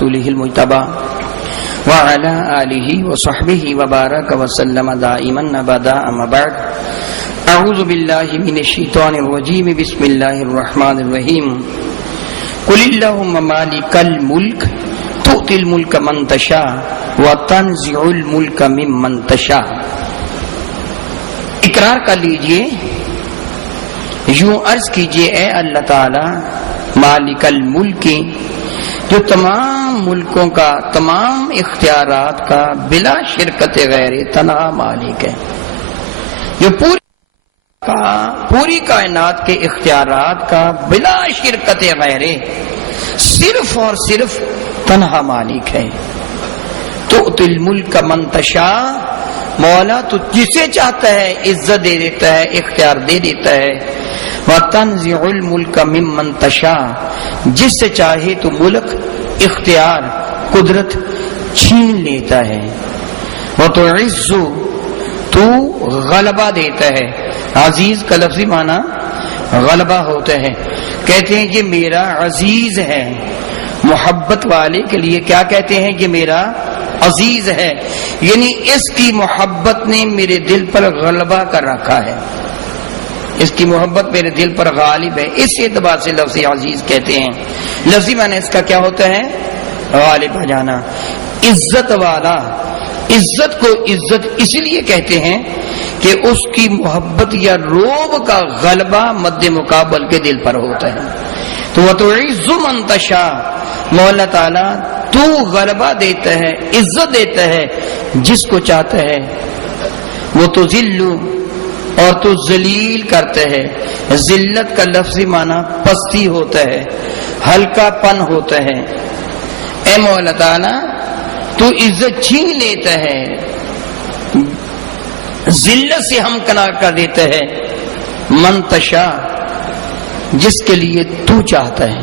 رسوله المجتبى وعلى آله وصحبه وبارك وسلم دائما أبدا أما بعد أعوذ بالله من الشيطان الرجيم بسم الله الرحمن الرحيم قل اللهم مالك الملك تؤتي الملك من تشاء وتنزع الملك ممن تشاء. اقرار کر لیجئے، یوں عرض کیجئے اے اللہ تعالی مالک الملک، جو تمام ملکوں کا، تمام اختیارات کا بلا شرکت غیر تنہا مالک ہے، جو پوری کائنات کے اختیارات کا بلا شرکت غیر صرف اور صرف تنہا مالک ہے. تؤتی الملک من تشاء، مولا تو جسے چاہتا ہے عزت دے دیتا ہے، اختیار دے دیتا ہے. وتنزع الملک ممن تشاء، جس سے چاہے تو ملک، اختیار، قدرت چھین لیتا ہے. وتعز، تو غلبہ دیتا ہے. عزیز کا لفظی معنی غلبہ ہوتا ہے. کہتے ہیں کہ میرا عزیز ہے، محبت والے کے لیے کیا کہتے ہیں کہ میرا عزیز ہے، یعنی اس کی محبت نے میرے دل پر غلبہ کر رکھا ہے، اس کی محبت میرے دل پر غالب ہے. اس اعتبار سے لفظ عزیز کہتے ہیں. لفظی معنی اس کا کیا ہوتا ہے؟ غالب ہو جانا. عزت والا، عزت کو عزت اس لیے کہتے ہیں کہ اس کی محبت یا روب کا غلبہ مد مقابل کے دل پر ہوتا ہے. تو وہ تو عز من تشاء، مولا تعالی تو غلبہ دیتا ہے، عزت دیتا ہے جس کو چاہتا ہے. وہ تو ذل، اور تو ذلیل کرتا ہے. ذلت کا لفظی معنی پستی ہوتا ہے، ہلکا پن ہوتا ہے. اے مولا تعالی تو عزت چھین لیتا ہے، ذلت سے ہم کنار کر دیتا ہے. من تشاء، جس کے لیے تو چاہتا ہے.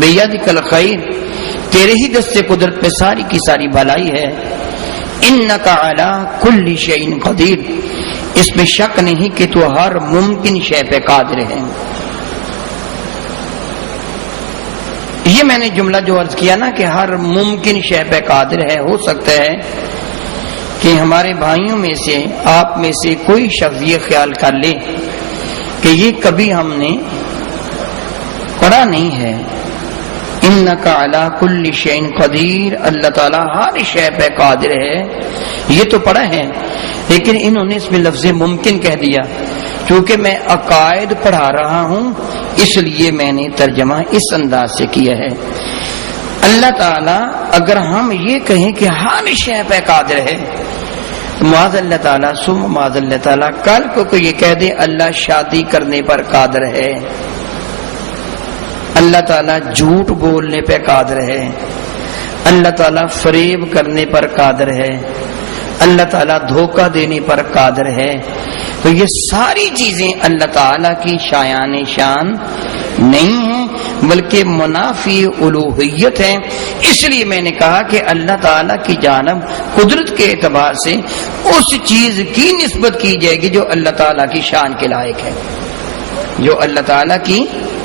بیدک الخیر، تیرے ہی دست قدرت میں ساری کی ساری بھلائی ہے. انک علی کل شیء قدیر، اس میں شک نہیں کہ تو ہر ممکن شے پہ قادر ہے. یہ میں نے جملہ جو عرض کیا نا کہ ہر ممکن شے پہ قادر ہے، ہو سکتا ہے کہ ہمارے بھائیوں میں سے، آپ میں سے کوئی شخص یہ خیال کر لے کہ یہ کبھی ہم نے پڑھا نہیں ہے. انک علی کل شیء قدیر، اللہ تعالیٰ ہر شے پہ قادر ہے، یہ تو پڑھا ہے، لیکن انہوں نے اس میں لفظ ممکن کہہ دیا. چونکہ میں عقائد پڑھا رہا ہوں اس لیے میں نے ترجمہ اس انداز سے کیا ہے. اللہ تعالیٰ اگر ہم یہ کہیں کہ ہر شے پہ قادر ہے، معاذ اللہ تعالیٰ ثم معاذ اللہ تعالیٰ کل کو یہ کہہ دے اللہ شادی کرنے پر قادر ہے، اللہ تعالیٰ جھوٹ بولنے پہ قادر ہے، اللہ تعالیٰ فریب کرنے پر قادر ہے، اللہ تعالیٰ دھوکہ دینے پر قادر ہے، تو یہ ساری چیزیں اللہ تعالیٰ کی شایان شان نہیں ہیں بلکہ منافی الوہیت ہیں. اس لیے میں نے کہا کہ اللہ تعالیٰ کی جانب قدرت کے اعتبار سے اس چیز کی نسبت کی جائے گی جو اللہ تعالیٰ کی شان کے لائق ہے، جو اللہ تعالیٰ کی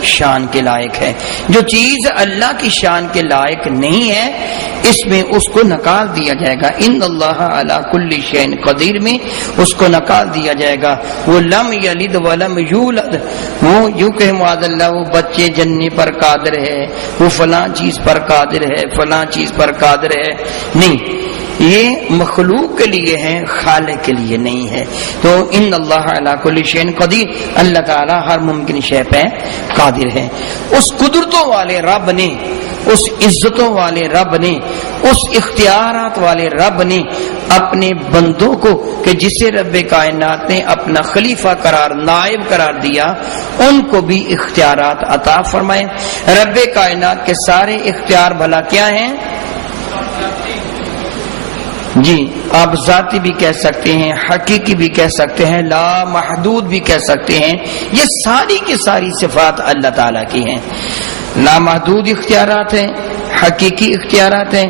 شان کے لائق ہے. جو چیز اللہ کی شان کے لائق نہیں ہے اس میں اس کو نکال دیا جائے گا. ان اللہ علی کل شیء قدیر میں اس کو نکال دیا جائے گا. وہ لم یلد ولم یولد، وہ یوں کہ معاذ اللہ وہ بچے جننے پر قادر ہے، وہ فلاں چیز پر قادر ہے، فلاں چیز پر قادر ہے، نہیں، یہ مخلوق کے لیے ہے، خالق کے لیے نہیں ہے. تو ان اللہ علی کل شیء قدیر، اللہ تعالی ہر ممکن شے پہ قادر ہے. اس قدرتوں والے رب نے، اس عزتوں والے رب نے، اس اختیارات والے رب نے اپنے بندوں کو کہ جسے رب کائنات نے اپنا خلیفہ قرار، نائب قرار دیا، ان کو بھی اختیارات عطا فرمائے. رب کائنات کے سارے اختیار بھلا کیا ہیں؟ جی آپ ذاتی بھی کہہ سکتے ہیں، حقیقی بھی کہہ سکتے ہیں، لا محدود بھی کہہ سکتے ہیں. یہ ساری کی ساری صفات اللہ تعالیٰ کی ہیں. لا محدود اختیارات ہیں، حقیقی اختیارات ہیں،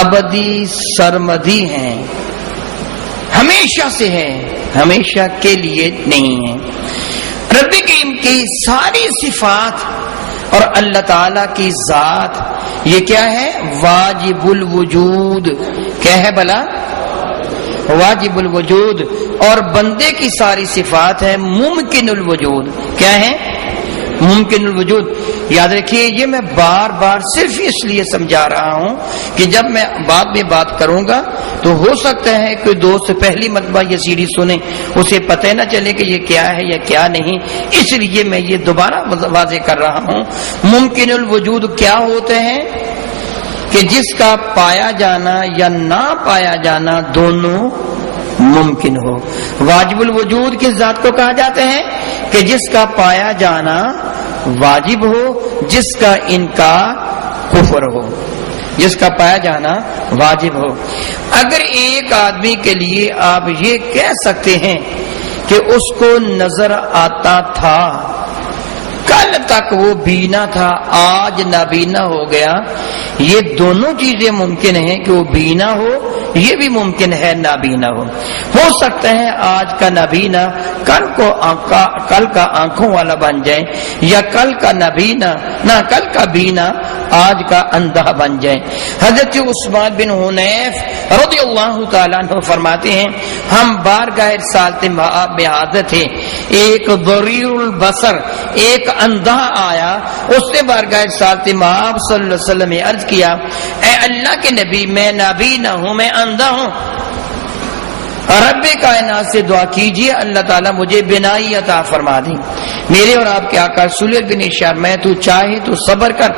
ابدی سرمدی ہیں، ہمیشہ سے ہے، ہمیشہ کے لیے نہیں ہے. رب کریم کی ساری صفات اور اللہ تعالی کی ذات یہ کیا ہے؟ واجب الوجود. کیا ہے بلا؟ واجب الوجود. اور بندے کی ساری صفات ہے ممکن الوجود. کیا ہے؟ ممکن الوجود. یاد رکھیے یہ میں بار بار صرف اس لیے سمجھا رہا ہوں کہ جب میں بعد میں بات کروں گا تو ہو سکتا ہے کوئی دوست پہلی مرتبہ یہ سیڑھی سنے اسے پتہ نہ چلے کہ یہ کیا ہے یا کیا نہیں، اس لیے میں یہ دوبارہ واضح کر رہا ہوں. ممکن الوجود کیا ہوتے ہیں؟ کہ جس کا پایا جانا یا نہ پایا جانا دونوں ممکن ہو. واجب الوجود کس ذات کو کہا جاتا ہے؟ کہ جس کا پایا جانا واجب ہو، جس کا انکار کفر ہو. جس کا پایا جانا واجب ہو. اگر ایک آدمی کے لیے آپ یہ کہہ سکتے ہیں کہ اس کو نظر آتا تھا، کل تک وہ بینا تھا، آج نابینا ہو گیا، یہ دونوں چیزیں ممکن ہیں کہ وہ بینا ہو، یہ بھی ممکن ہے نابینا ہو سکتا ہے آج کا نابینا کل کا آنکھوں والا بن جائے، یا کل کا نابینا کل کا بینا آج کا اندھا بن جائے. حضرت عثمان بن حنیف رضی اللہ تعالیٰ عنہ فرماتے ہیں ہم بارگاہ رسالت مآب میں حاضر تھے، ایک ضریر البصر ایک اندھا آیا، اس نے بارگاہ رسالت مآب صلی اللہ علیہ وسلم نے عرض کیا اے اللہ کے نبی میں نابینا ہوں، میں اندھا ہوں، رب کائنات سے دعا کیجئے اللہ تعالیٰ مجھے بینائی عطا فرما دی. میرے اور آپ کے آقا رسول بن ارشاد میں تو چاہے تو صبر کر،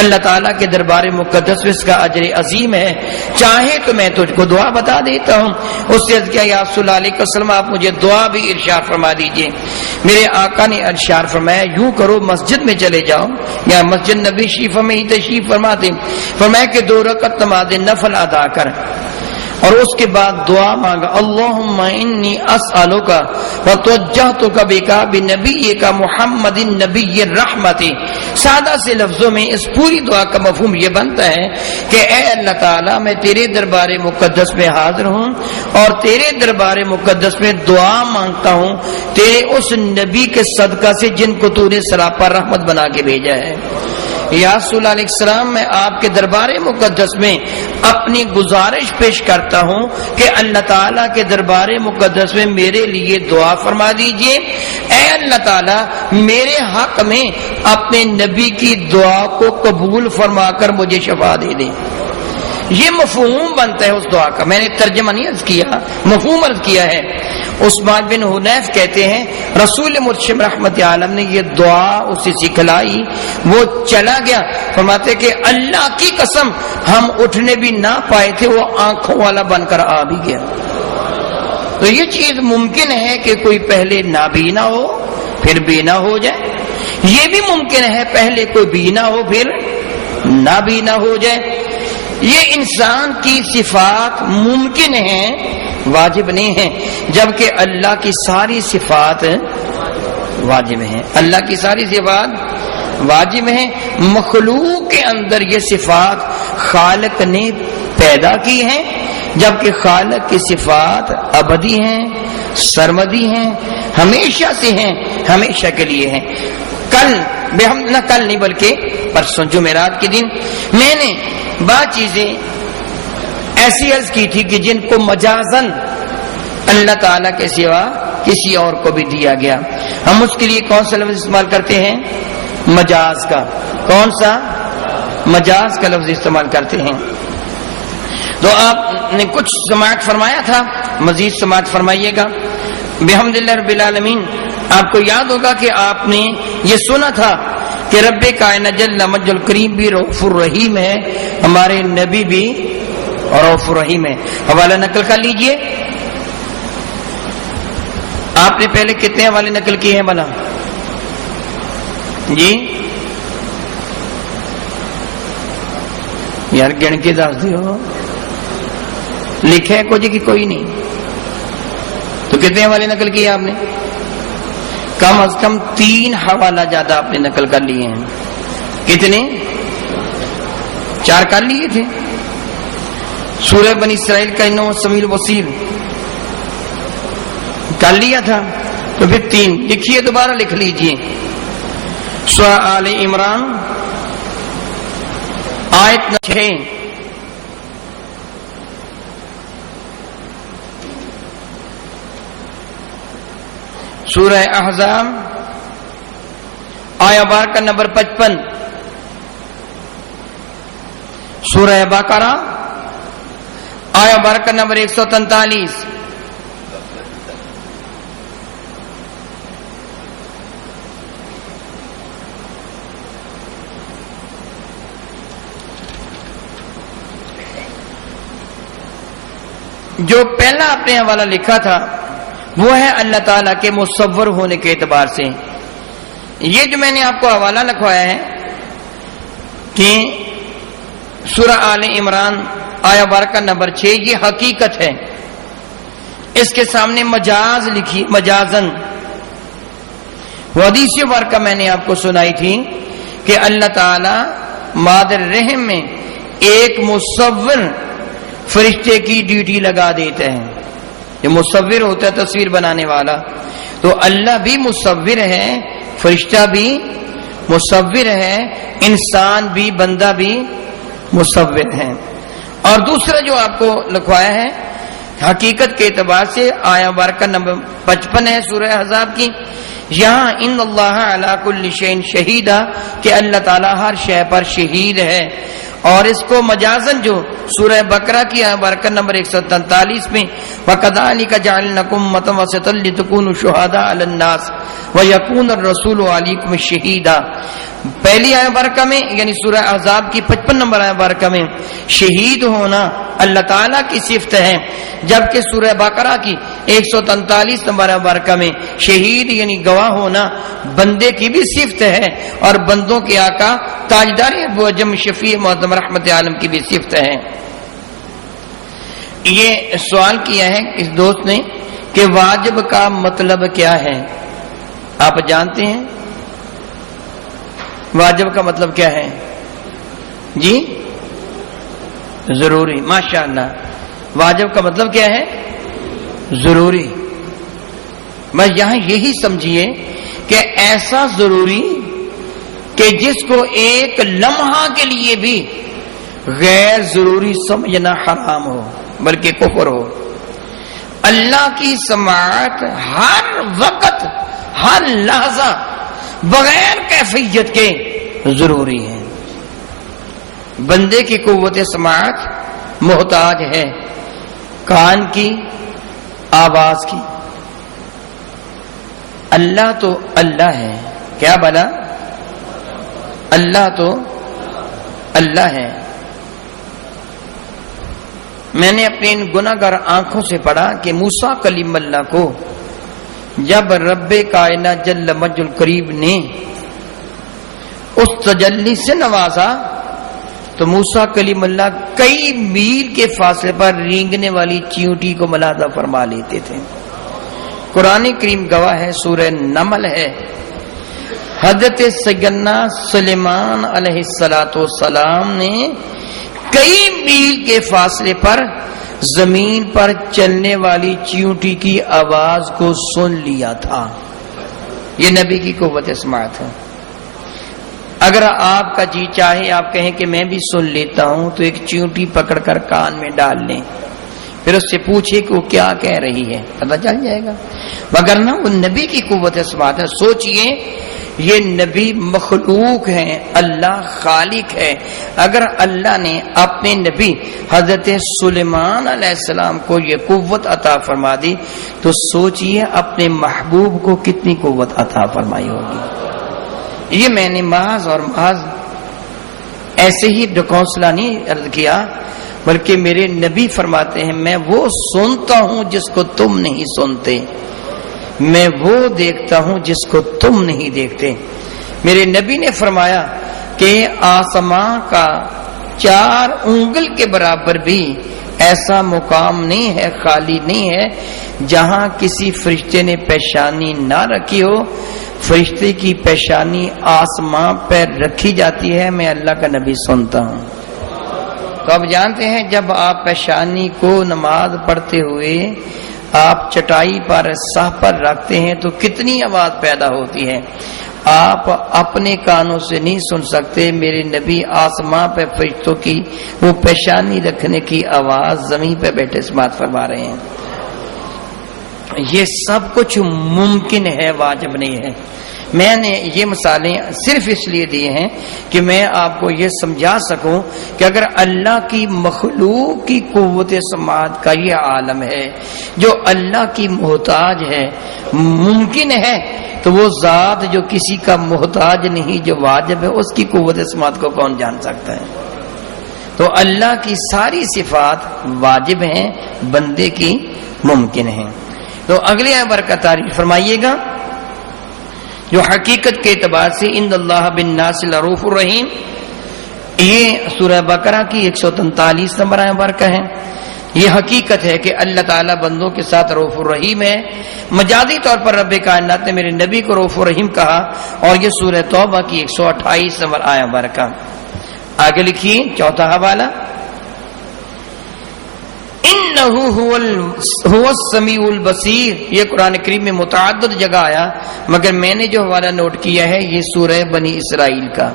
اللہ تعالیٰ کے دربار مقدس میں اس کا اجر عظیم ہے، چاہے تو میں تجھ کو دعا بتا دیتا ہوں. اس سے عرض کیا یا رسول اللہ علیہ وسلم آپ مجھے دعا بھی ارشاد فرما دیجئے. میرے آقا نے ارشاد فرمایا یوں کرو مسجد میں چلے جاؤ، یا مسجد نبی شریفہ میں ہی تشریف فرماتے، فرمایا کہ 2 رکعت نماز نفل ادا کر اور اس کے بعد دعا مانگا اللہم انی اسألک وتوجہتک بک بنبیک محمد النبی الرحمت. سادہ سے لفظوں میں اس پوری دعا کا مفہوم یہ بنتا ہے کہ اے اللہ تعالیٰ میں تیرے دربار مقدس میں حاضر ہوں اور تیرے دربار مقدس میں دعا مانگتا ہوں تیرے اس نبی کے صدقہ سے جن کو تو نے سراپا رحمت بنا کے بھیجا ہے. یا رسول اللہ علیہ السلام میں آپ کے دربار مقدس میں اپنی گزارش پیش کرتا ہوں کہ اللہ تعالیٰ کے دربار مقدس میں میرے لیے دعا فرما دیجئے. اے اللہ تعالیٰ میرے حق میں اپنے نبی کی دعا کو قبول فرما کر مجھے شفا دے دے. یہ مفہوم بنتا ہے اس دعا کا. میں نے ترجمہ نہیں عرض کیا، مفہوم عرض کیا ہے. عثمان بن حنیف کہتے ہیں رسول مرشد رحمت عالم نے یہ دعا اسے سکھلائی، وہ چلا گیا. فرماتے کہ اللہ کی قسم ہم اٹھنے بھی نہ پائے تھے، وہ آنکھوں والا بن کر آ بھی گیا. تو یہ چیز ممکن ہے کہ کوئی پہلے نابینا ہو پھر بینا ہو جائے، یہ بھی ممکن ہے پہلے کوئی بینا ہو پھر نابینا ہو جائے. یہ انسان کی صفات ممکن ہیں، واجب نہیں ہیں، جبکہ اللہ کی ساری صفات واجب ہیں. اللہ کی ساری صفات واجب ہیں. مخلوق کے اندر یہ صفات خالق نے پیدا کی ہیں، جبکہ خالق کی صفات ابدی ہیں، سرمدی ہیں، ہمیشہ سے ہیں، ہمیشہ کے لیے ہیں. کل نہیں بلکہ پرسوں جمعرات کے دن میں نے بعض چیزیں ایسی عرض کی تھی کہ جن کو مجازن اللہ تعالیٰ کے سوا کسی اور کو بھی دیا گیا. ہم اس کے لیے کون سا لفظ استعمال کرتے ہیں؟ مجاز کا. کون سا؟ مجاز کا لفظ استعمال کرتے ہیں. تو آپ نے کچھ سماعت فرمایا تھا، مزید سماعت فرمائیے گا بحمدللہ رب العالمین. آپ کو یاد ہوگا کہ آپ نے یہ سنا تھا کہ رب کائنات جل مجد الکریم بھی رؤوف الرحیم ہے، ہمارے نبی بھی رؤوف الرحیم ہے. حوالہ نقل کر لیجئے. آپ نے پہلے کتنے حوالے نقل کیے ہیں بلا؟ جی یار گن کے دس دیو، لکھے ہے کچھ کہ کوئی نہیں؟ تو کتنے حوالے نقل کیے آپ نے؟ کم از کم 3 حوالہ زیادہ آپ نے نقل کر لیے ہیں. کتنے؟ 4 کر لیے تھے. سورہ بنی اسرائیل کا انہ سمیع البصیر کر لیا تھا، تو پھر 3 لکھیے، دوبارہ لکھ لیجئے. سورہ آل عمران آیت 6 سورہ احزاب آیا بارکہ نمبر 55، سورہ بقرہ آیا بارکہ نمبر 143، جو پہلا آپ نے حوالہ لکھا تھا وہ ہے اللہ تعالیٰ کے مصور ہونے کے اعتبار سے. یہ جو میں نے آپ کو حوالہ لکھوایا ہے کہ سورہ آل عمران آیا بارکہ نمبر 6، یہ حقیقت ہے. اس کے سامنے مجاز لکھی، مجازن. وہ حدیث بارکہ میں نے آپ کو سنائی تھی کہ اللہ تعالیٰ مادر رحم میں ایک مصور فرشتے کی ڈیوٹی لگا دیتے ہیں. یہ مصور ہوتا ہے تصویر بنانے والا، تو اللہ بھی مصور ہے، فرشتہ بھی مصور ہے، انسان بھی، بندہ بھی مصور ہے. اور دوسرا جو آپ کو لکھوایا ہے حقیقت کے اعتبار سے آیا بارکہ نمبر 55 ہے سورہ احزاب کی. یہاں ان اللہ علی کل شیء شہیدہ کہ اللہ تعالیٰ ہر شے پر شہید ہے. اور اس کو مجازن جو سورہ بقرہ کی آیت بارکہ نمبر 143 میں وَكَذَلِكَ جَعَلْنَاكُمْ أُمَّةً وَسَطًا لِتَكُونُوا شُهَدَاءَ عَلَى النَّاسِ وَيَكُونَ الرَّسُولُ عَلَيْكُمْ شَهِيدًا. پہلی آیت بارکہ میں یعنی سورہ احزاب کی 55 نمبر آیت بارکہ میں شہید ہونا اللہ تعالیٰ کی صفت ہے، جبکہ سورہ بقرہ کی 143 نمبر آیت بارکہ میں شہید یعنی گواہ ہونا بندے کی بھی صفت ہے، اور بندوں کے آقا تاجدار ابو اجم شفیع معظم رحمت عالم کی بھی صفت ہے. یہ سوال کیا ہے اس دوست نے کہ واجب کا مطلب کیا ہے؟ آپ جانتے ہیں واجب کا مطلب کیا ہے؟ جی ضروری. ماشاءاللہ، واجب کا مطلب کیا ہے؟ ضروری. بس یہاں یہی سمجھیے کہ ایسا ضروری کہ جس کو ایک لمحہ کے لیے بھی غیر ضروری سمجھنا حرام ہو بلکہ کفر ہو. اللہ کی سماعت ہر وقت ہر لحظہ بغیر کیفیت کے ضروری ہے. بندے کی قوت سماعت محتاج ہے کان کی، آواز کی. اللہ تو اللہ ہے. کیا بلا؟ اللہ تو اللہ ہے. میں نے اپنی ان گناہگار آنکھوں سے پڑھا کہ موسیٰ کلیم اللہ کو جب رب کائنات جل مجد القریب نے اس تجلی سے نوازا تو موسیٰ کلیم اللہ کئی میل کے فاصلے پر رینگنے والی چیونٹی کو ملاحظہ فرما لیتے تھے. قرآن کریم گواہ ہے، سورہ نمل ہے، حضرت سیدنا سلیمان علیہ السلام نے کئی میل کے فاصلے پر زمین پر چلنے والی چیونٹی کی آواز کو سن لیا تھا. یہ نبی کی قوت سماعت ہے. اگر آپ کا جی چاہے آپ کہیں کہ میں بھی سن لیتا ہوں تو ایک چیونٹی پکڑ کر کان میں ڈال لیں، پھر اس سے پوچھے کہ وہ کیا کہہ رہی ہے، پتہ چل جائے گا. مگر نہ وہ نبی کی قوت سماعت ہے. سوچئے یہ نبی مخلوق ہیں، اللہ خالق ہے. اگر اللہ نے اپنے نبی حضرت سلیمان علیہ السلام کو یہ قوت عطا فرما دی تو سوچئے اپنے محبوب کو کتنی قوت عطا فرمائی ہوگی. یہ میں نے محض اور محض ایسے ہی ڈکونسلہ نہیں عرض کیا، بلکہ میرے نبی فرماتے ہیں میں وہ سنتا ہوں جس کو تم نہیں سنتے، میں وہ دیکھتا ہوں جس کو تم نہیں دیکھتے. میرے نبی نے فرمایا کہ آسماں کا 4 انگل کے برابر بھی ایسا مقام نہیں ہے، خالی نہیں ہے جہاں کسی فرشتے نے پیشانی نہ رکھی ہو. فرشتے کی پیشانی آسمان پر رکھی جاتی ہے، میں اللہ کا نبی سنتا ہوں. تو آپ جانتے ہیں جب آپ پیشانی کو نماز پڑھتے ہوئے آپ چٹائی پر سہ پر رکھتے ہیں تو کتنی آواز پیدا ہوتی ہے. آپ اپنے کانوں سے نہیں سن سکتے، میرے نبی آسماں پہ فرشتوں کی وہ پیشانی رکھنے کی آواز زمین پہ بیٹھے سماعت فرما رہے ہیں۔ یہ سب کچھ ممکن ہے، واجب نہیں ہے۔ میں نے یہ مثالیں صرف اس لیے دی ہیں کہ میں آپ کو یہ سمجھا سکوں کہ اگر اللہ کی مخلوق کی قوت سماعت کا یہ عالم ہے جو اللہ کی محتاج ہے، ممکن ہے، تو وہ ذات جو کسی کا محتاج نہیں، جو واجب ہے، اس کی قوت سماعت کو کون جان سکتا ہے؟ تو اللہ کی ساری صفات واجب ہیں، بندے کی ممکن ہیں۔ تو اگلے آیت کا تعریف فرمائیے گا جو حقیقت کے اعتبار سے ان اللہ بالناس لرؤوف الرحیم، یہ سورہ بقرہ کی 143 نمبر آیت ہے۔ یہ حقیقت ہے کہ اللہ تعالیٰ بندوں کے ساتھ رؤوف الرحیم ہے۔ مجازی طور پر رب کائنات نے میرے نبی کو رؤوف الرحیم کہا، اور یہ سورہ توبہ کی 128 نمبر آیت برکہ۔ آگے لکھیے چوتھا حوالہ، انہ هو السمیع البصیر۔ یہ قرآن کریم میں متعدد جگہ آیا، مگر میں نے جو حوالہ نوٹ کیا ہے یہ سورہ بنی اسرائیل کا،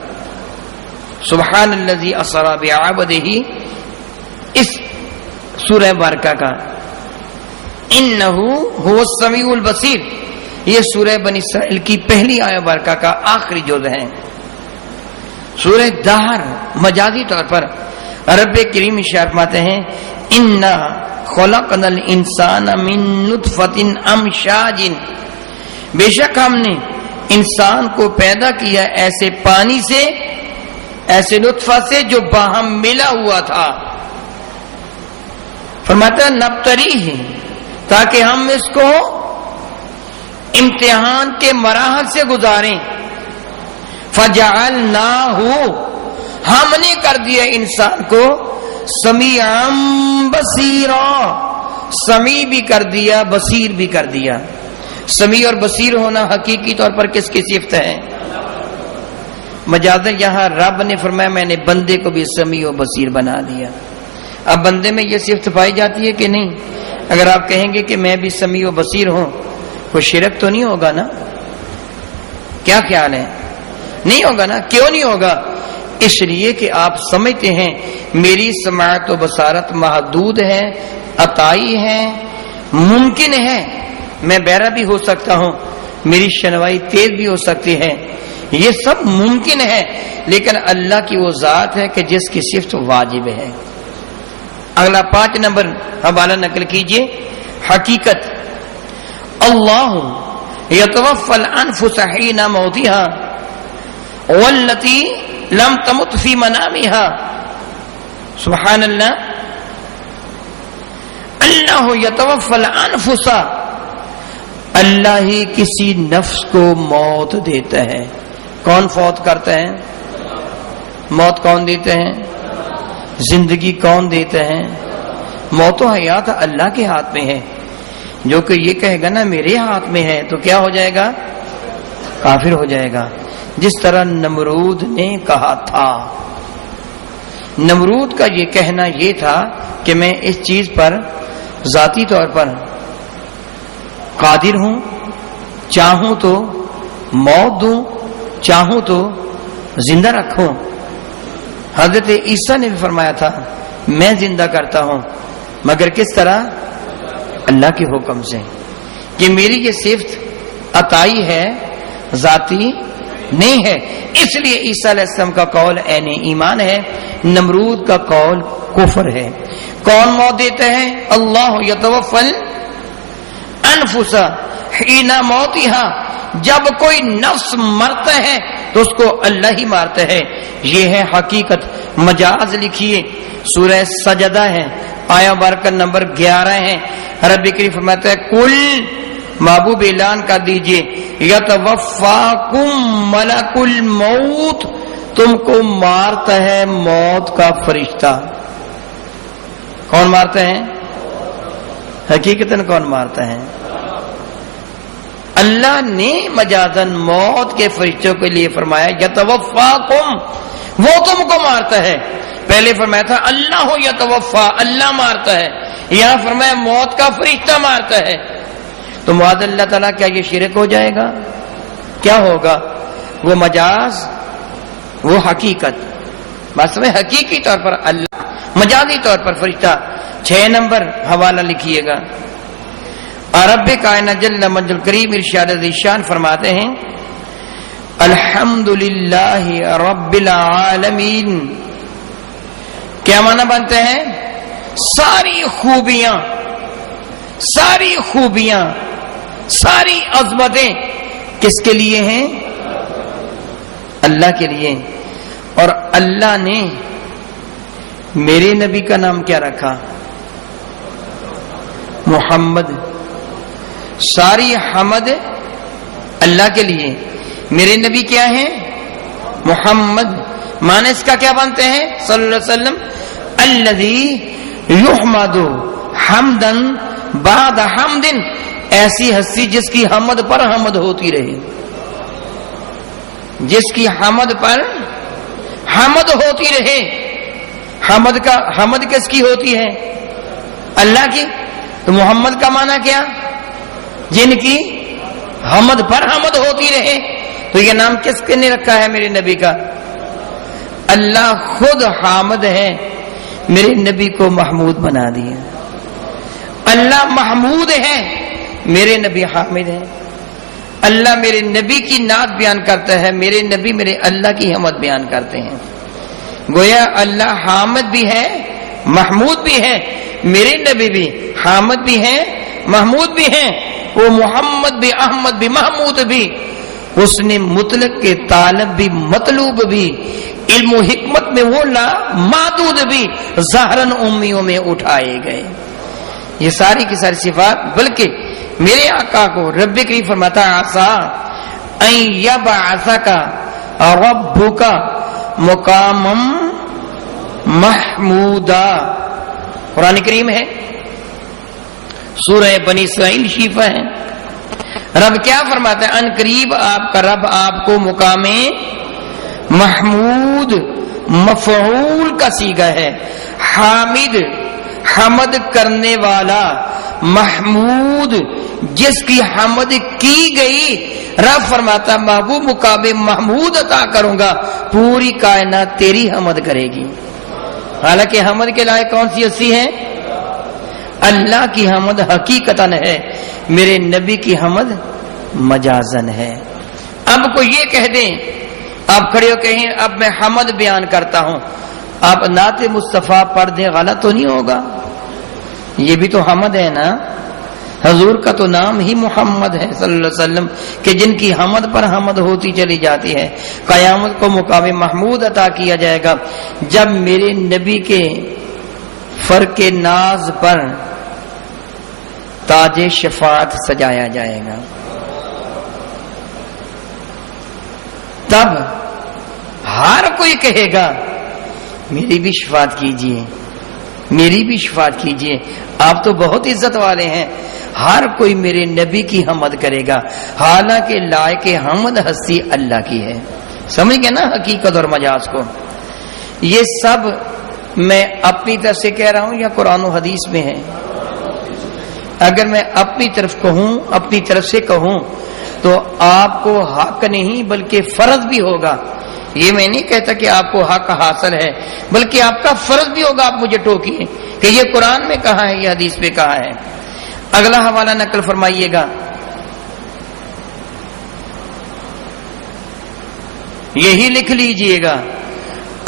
سبحان الذی اسری بعبدہ، اس سورہ بارکہ کا انہ هو السمیع البصیر، یہ سورہ بنی اسرائیل کی پہلی آیت بارکہ کا آخری جز ہے۔ سورہ دہر مجازی طور پر رب کریم ارشاد فرماتے ہیں انا خلقنا الانسان من نطفۃ امشاج، بے شک ہم نے انسان کو پیدا کیا ایسے پانی سے، ایسے نطفہ سے جو باہم ملا ہوا تھا۔ فرماتا نبتلیہ، تاکہ ہم اس کو امتحان کے مراحل سے گزاریں۔ فجعلناہ، ہم نے کر دیا انسان کو سمیعا بصیرا، سمیع بھی کر دیا، بصیر بھی کر دیا۔ سمیع اور بصیر ہونا حقیقی طور پر کس کی صفت ہے؟ مجازن یہاں رب نے فرمایا میں نے بندے کو بھی سمیع و بصیر بنا دیا۔ اب بندے میں یہ صفت پائی جاتی ہے کہ نہیں؟ اگر آپ کہیں گے کہ میں بھی سمیع و بصیر ہوں، کوئی شرک تو نہیں ہوگا نا؟ کیا خیال ہے؟ نہیں ہوگا نا؟ کیوں نہیں ہوگا؟ اس لیے کہ آپ سمجھتے ہیں میری سماعت و بصارت محدود ہے، عطائی ہے، ممکن ہے، میں بہرا بھی ہو سکتا ہوں، میری شنوائی تیز بھی ہو سکتی ہے، یہ سب ممکن ہے، لیکن اللہ کی وہ ذات ہے کہ جس کی صفت واجب ہے۔ اگلا 5 نمبر حوالہ نقل کیجئے، حقیقت اللہ یتوفی الانفس حین موتها والتی لم تمت فی منامها، سبحان اللہ، اللہ یتوفی الانفس، اللہ ہی کسی نفس کو موت دیتا ہے۔ کون فوت کرتا ہے؟ موت کون دیتے ہیں؟ زندگی کون دیتے ہیں؟ موت و حیات اللہ کے ہاتھ میں ہے۔ جو کہ یہ کہے گا نا میرے ہاتھ میں ہے تو کیا ہو جائے گا؟ کافر ہو جائے گا۔ جس طرح نمرود نے کہا تھا، نمرود کا یہ کہنا یہ تھا کہ میں اس چیز پر ذاتی طور پر قادر ہوں، چاہوں تو موت دوں، چاہوں تو زندہ رکھوں۔ حضرت عیسیٰ نے بھی فرمایا تھا میں زندہ کرتا ہوں، مگر کس طرح؟ اللہ کے حکم سے، کہ میری یہ صفت عطائی ہے، ذاتی نہیں ہے۔ اس لیے عیسیٰ علیہ السلام کا قول عین ایمان ہے، نمرود کا قول کفر ہے۔ کون موت دیتا ہے؟ اللہ یتوفی الانفس حین موتها، جب کوئی نفس مرتا ہے تو اس کو اللہ ہی مارتا ہے۔ یہ ہے حقیقت۔ مجاز لکھیے، سورہ سجدہ ہے، آیا بارکہ نمبر 11 ہے۔ رب کریم فرماتا ہے کل، محبوب اعلان کر دیجئے، یتوفاکم ملک الموت، تم کو مارتا ہے موت کا فرشتہ۔ کون مارتا ہے؟ حقیقتاً کون مارتا ہے؟ اللہ نے مجازن موت کے فرشتوں کے لیے فرمایا یتوفاکم، وہ تم کو مارتا ہے۔ پہلے فرمایا تھا اللہ یتوفا، اللہ مارتا ہے، یہاں فرمایا موت کا فرشتہ مارتا ہے۔ تو معاذ اللہ تعالیٰ کیا یہ شرک ہو جائے گا؟ کیا ہوگا؟ وہ مجاز، وہ حقیقت. بس میں حقیقی طور پر اللہ، مجازی طور پر فرشتہ. 6 نمبر حوالہ لکھیے گا. اور رب کائنات جل مجد الکریم ارشاد ذیشان فرماتے ہیں الحمدللہ رب العالمین. کیا معنی بنتے ہیں؟ ساری خوبیاں، ساری خوبیاں، ساری عظمتیں کس کے لیے ہیں؟ اللہ کے لیے. اور اللہ نے میرے نبی کا نام کیا رکھا؟ محمد. ساری حمد اللہ کے لیے. میرے نبی کیا ہیں؟ محمد. معنی اس کا کیا بنتے ہیں؟ صلی اللہ علیہ وسلم الذی یحمد حمدا بعد حمد. ایسی ہستی جس کی حمد پر حمد ہوتی رہے، جس کی حمد پر حمد ہوتی رہے. حمد کس کی ہوتی ہے؟ اللہ کی. تو محمد کا معنی کیا؟ جن کی حمد پر حمد ہوتی رہے. تو یہ نام کس نے رکھا ہے میرے نبی کا؟ اللہ خود حامد ہے، میرے نبی کو محمود بنا دیا. اللہ محمود ہے، میرے نبی حامد ہے. اللہ میرے نبی کی نعت بیان کرتا ہے، میرے نبی میرے اللہ کی حمد بیان کرتے ہیں. گویا اللہ حامد بھی ہے، محمود بھی ہے. میرے نبی بھی حامد بھی ہیں، محمود بھی ہیں. وہ محمد بھی، احمد بھی، محمود بھی. اس نے مطلق کے طالب بھی، مطلوب بھی، علم و حکمت میں وہ لا محدود بھی، ظاہراً امیوں میں اٹھائے گئے. یہ ساری کی ساری صفات. بلکہ میرے آقا کو رب کریم فرماتا عسا ان یبعثک ربک مقاما محمودا. قرآن کریم ہے، سورہ بنی اسرائیل شیفہ ہے. رب کیا فرماتا ہے؟ ان قریب آپ کا رب آپ کو مقام محمود، مفعول کا صیغہ ہے. حامد، حمد کرنے والا. محمود، جس کی حمد کی گئی. رب فرماتا محبوب مقام محمود عطا کروں گا، پوری کائنات تیری حمد کرے گی. حالانکہ حمد کے لائق کون سی ہستی ہے؟ اللہ کی حمد حقیقتاً ہے، میرے نبی کی حمد مجازن ہے. اب کوئی یہ کہہ دیں، آپ کھڑے ہو کہیں اب میں حمد بیان کرتا ہوں، آپ نعت مصطفیٰ پڑھ دیں، غلط تو نہیں ہوگا؟ یہ بھی تو حمد ہے نا. حضور کا تو نام ہی محمد ہے صلی اللہ علیہ وسلم، کہ جن کی حمد پر حمد ہوتی چلی جاتی ہے. قیامت کو مقام محمود عطا کیا جائے گا جب میرے نبی کے فرق ناز پر تاج شفاعت سجایا جائے گا. تب ہر کوئی کہے گا میری بھی شفاعت کیجئے، میری بھی شفاعت کیجئے. آپ تو بہت عزت والے ہیں. ہر کوئی میرے نبی کی حمد کرے گا، حالانکہ لائق حمد ہستی اللہ کی ہے. سمجھ گئے نا حقیقت اور مجاز کو؟ یہ سب میں اپنی طرف سے کہہ رہا ہوں یا قرآن و حدیث میں ہے؟ اگر میں اپنی طرف کہوں، اپنی طرف سے کہوں تو آپ کو حق نہیں بلکہ فرض بھی ہوگا. یہ میں نہیں کہتا کہ آپ کو حق حاصل ہے، بلکہ آپ کا فرض بھی ہوگا آپ مجھے ٹوکیے کہ یہ قرآن میں کہا ہے، یہ حدیث میں کہا ہے. اگلا حوالہ نقل فرمائیے گا. یہی لکھ لیجئے گا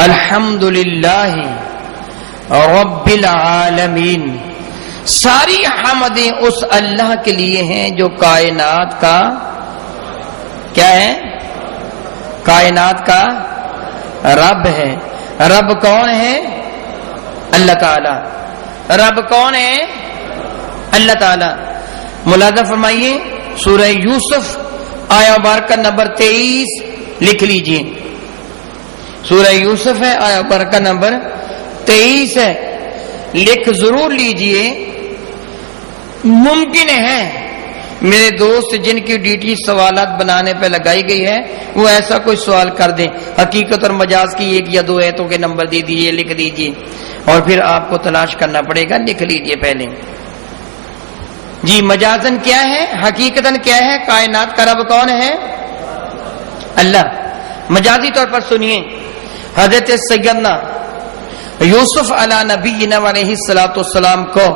الحمدللہ رب العالمین. ساری حمدیں اس اللہ کے لیے ہیں جو کائنات کا کیا ہے؟ کائنات کا رب ہے. رب کون ہے؟ اللہ تعالی. رب کون ہے؟ اللہ تعالی. ملاحظہ فرمائیے سورہ یوسف آیا مبارکہ نمبر 23 لکھ لیجئے. سورہ یوسف ہے، آیا مبارکہ نمبر 23 ہے. لکھ ضرور لیجئے. ممکن ہے میرے دوست جن کی ڈیوٹی سوالات بنانے پہ لگائی گئی ہے وہ ایسا کوئی سوال کر دیں، حقیقت اور مجاز کی 1 یا 2 آیتوں کے نمبر دے دیجئے، لکھ دیجئے، اور پھر آپ کو تلاش کرنا پڑے گا. لکھ لیجئے پہلے. جی مجازن کیا ہے، حقیقتاً کیا ہے؟ کائنات کا رب کون ہے؟ اللہ. مجازی طور پر سنیے، حضرت سیدنا یوسف علی نبینا علیہ الصلوۃ والسلام کو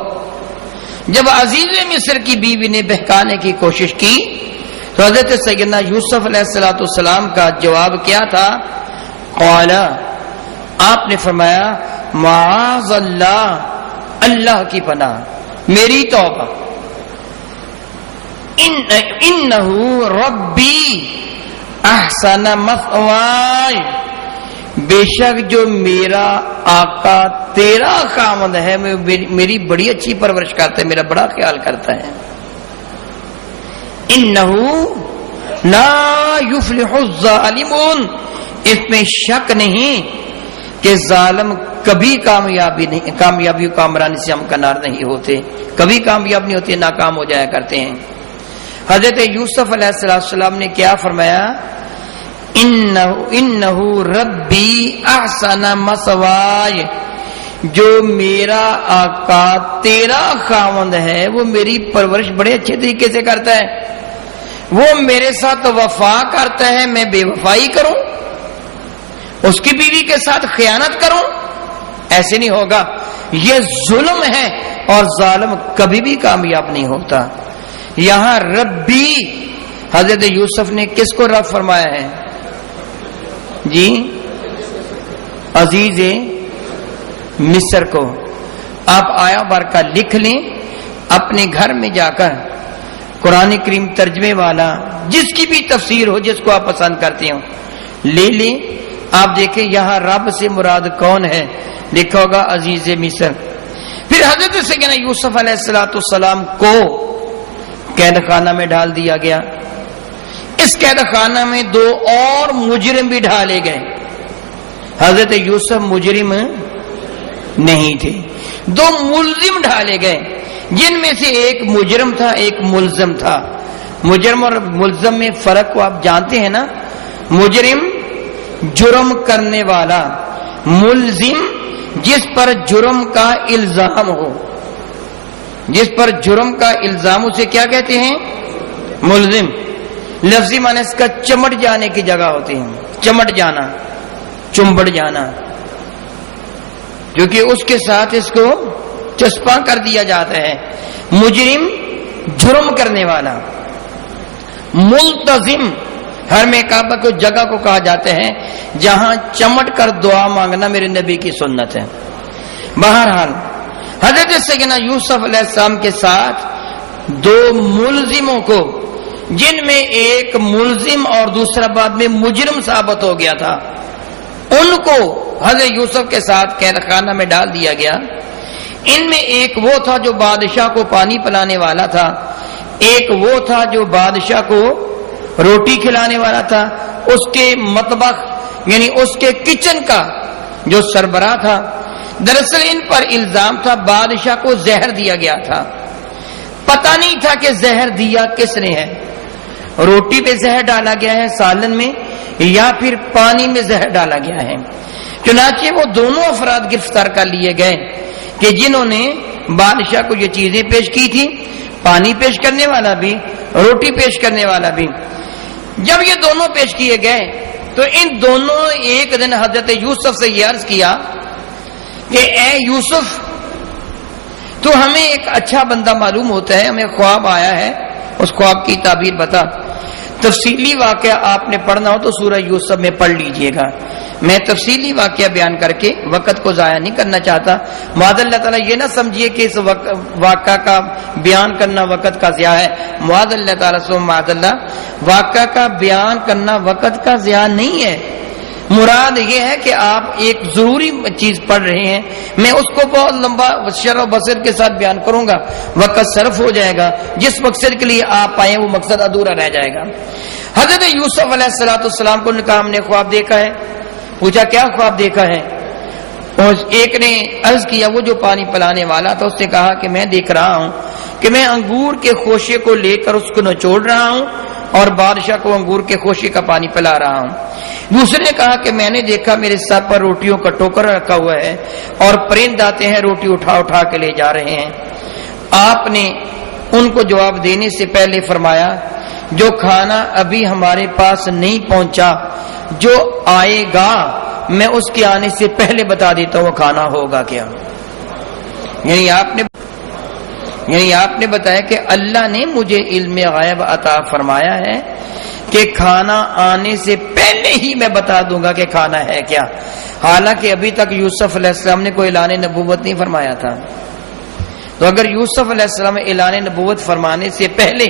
جب عزیز مصر کی بیوی نے بہکانے کی کوشش کی تو حضرت سیدنا یوسف علیہ الصلوۃ والسلام کا جواب کیا تھا؟ قال، آپ نے فرمایا معاذ اللہ، اللہ کی پناہ، میری توبہ، انہ ربی احسن مثواي، بے شک جو میرا آقا تیرا خامد ہے میری بڑی اچھی پرورش کرتا ہے، میرا بڑا خیال کرتا ہے۔ انہ لا یفلح الظالمون، اس میں شک نہیں کہ ظالم کبھی کامیابی کامرانی سے ہمکنار نہیں ہوتے، کبھی کامیاب نہیں ہوتے، ناکام ہو جایا کرتے ہیں۔ حضرت یوسف علیہ السلام نے کیا فرمایا؟ انہ ربی احسن مثواي، جو میرا آقا تیرا خاوند ہے وہ میری پرورش بڑے اچھے طریقے سے کرتا ہے، وہ میرے ساتھ وفا کرتا ہے، میں بے وفائی کروں، اس کی بیوی کے ساتھ خیانت کروں؟ ایسے نہیں ہوگا، یہ ظلم ہے اور ظالم کبھی بھی کامیاب نہیں ہوتا۔ یہاں ربی حضرت یوسف نے کس کو رب فرمایا ہے؟ جی عزیز مصر کو۔ آپ آیا برکہ لکھ لیں اپنے گھر میں جا کر، قرآن کریم ترجمے والا جس کی بھی تفسیر ہو، جس کو آپ پسند کرتے ہو لے لیں، آپ دیکھیں یہاں رب سے مراد کون ہے، لکھا ہوگا عزیز مصر۔ پھر حضرت سیدنا یوسف علیہ السلام کو قید خانہ میں ڈال دیا گیا۔ اس قید خانہ میں دو اور مجرم بھی ڈالے گئے۔ حضرت یوسف مجرم نہیں تھے، دو ملزم ڈالے گئے، جن میں سے ایک مجرم تھا، ایک ملزم تھا۔ مجرم اور ملزم میں فرق کو آپ جانتے ہیں نا؟ مجرم جرم کرنے والا، ملزم جس پر جرم کا الزام ہو، جس پر جرم کا الزام، اسے کیا کہتے ہیں؟ ملزم۔ لفظی معنی اس کا چمٹ جانے کی جگہ ہوتی ہے، چمٹ جانا، چمبڑ جانا، جو کہ اس کے ساتھ اس کو چسپاں کر دیا جاتا ہے۔ مجرم جرم کرنے والا، ملتزم حرم کعبہ کو جگہ کو کہا جاتا ہے جہاں چمٹ کر دعا مانگنا میرے نبی کی سنت ہے۔ بہرحال حضرت سیدنا یوسف علیہ السلام کے ساتھ دو ملزموں کو، جن میں ایک ملزم اور دوسرا بعد میں مجرم ثابت ہو گیا تھا، ان کو حضرت یوسف کے ساتھ قید خانہ میں ڈال دیا گیا۔ ان میں ایک وہ تھا جو بادشاہ کو پانی پلانے والا تھا، ایک وہ تھا جو بادشاہ کو روٹی کھلانے والا تھا، اس کے مطبخ یعنی اس کے کچن کا جو سربراہ تھا۔ دراصل ان پر الزام تھا بادشاہ کو زہر دیا گیا تھا، پتہ نہیں تھا کہ زہر دیا کس نے ہے، روٹی پہ زہر ڈالا گیا ہے سالن میں، یا پھر پانی میں زہر ڈالا گیا ہے۔ چنانچہ وہ دونوں افراد گرفتار کر لیے گئے کہ جنہوں نے بادشاہ کو یہ چیزیں پیش کی تھی، پانی پیش کرنے والا بھی، روٹی پیش کرنے والا بھی۔ جب یہ دونوں پیش کیے گئے تو ان دونوں ایک دن حضرت یوسف سے یہ عرض کیا کہ اے یوسف، تو ہمیں ایک اچھا بندہ معلوم ہوتا ہے، ہمیں خواب آیا ہے، اس خواب کی تعبیر بتا۔ تفصیلی واقعہ آپ نے پڑھنا ہو تو سورہ یوسف میں پڑھ لیجئے گا، میں تفصیلی واقعہ بیان کر کے وقت کو ضائع نہیں کرنا چاہتا۔ معاذ اللہ تعالیٰ یہ نہ سمجھیے کہ اس واقعہ کا بیان کرنا وقت کا ضیاع ہے، معاذ اللہ تعالیٰ سے معاذ اللہ، واقعہ کا بیان کرنا وقت کا ضیاع نہیں ہے۔ مراد یہ ہے کہ آپ ایک ضروری چیز پڑھ رہے ہیں، میں اس کو بہت لمبا شرح و بصر کے ساتھ بیان کروں گا، وقت صرف ہو جائے گا، جس مقصد کے لیے آپ آئے وہ مقصد ادھورا رہ جائے گا۔ حضرت یوسف علیہ السلام کو نے کہا ہم نے خواب دیکھا ہے۔ پوچھا کیا خواب دیکھا ہے؟ اور ایک نے عرض کیا وہ جو پانی پلانے والا تھا، اس نے کہا کہ میں دیکھ رہا ہوں کہ میں انگور کے خوشے کو لے کر اس کو نچوڑ رہا ہوں اور بادشاہ کو انگور کے خوشے کا پانی پلا رہا ہوں۔ دوسرے نے کہا کہ میں نے دیکھا میرے سر پر روٹیوں کا ٹوکر رکھا ہوا ہے اور پرند آتے ہیں روٹی اٹھا اٹھا کے لے جا رہے ہیں۔ آپ نے ان کو جواب دینے سے پہلے فرمایا جو کھانا ابھی ہمارے پاس نہیں پہنچا جو آئے گا میں اس کے آنے سے پہلے بتا دیتا ہوں وہ کھانا ہوگا کیا. یعنی آپ نے بتایا کہ اللہ نے مجھے علم غیب عطا فرمایا ہے کہ کھانا آنے سے پہلے ہی میں بتا دوں گا کہ کھانا ہے کیا. حالانکہ ابھی تک یوسف علیہ السلام نے کوئی اعلان نبوت نہیں فرمایا تھا. تو اگر یوسف علیہ السلام اعلان نبوت فرمانے سے پہلے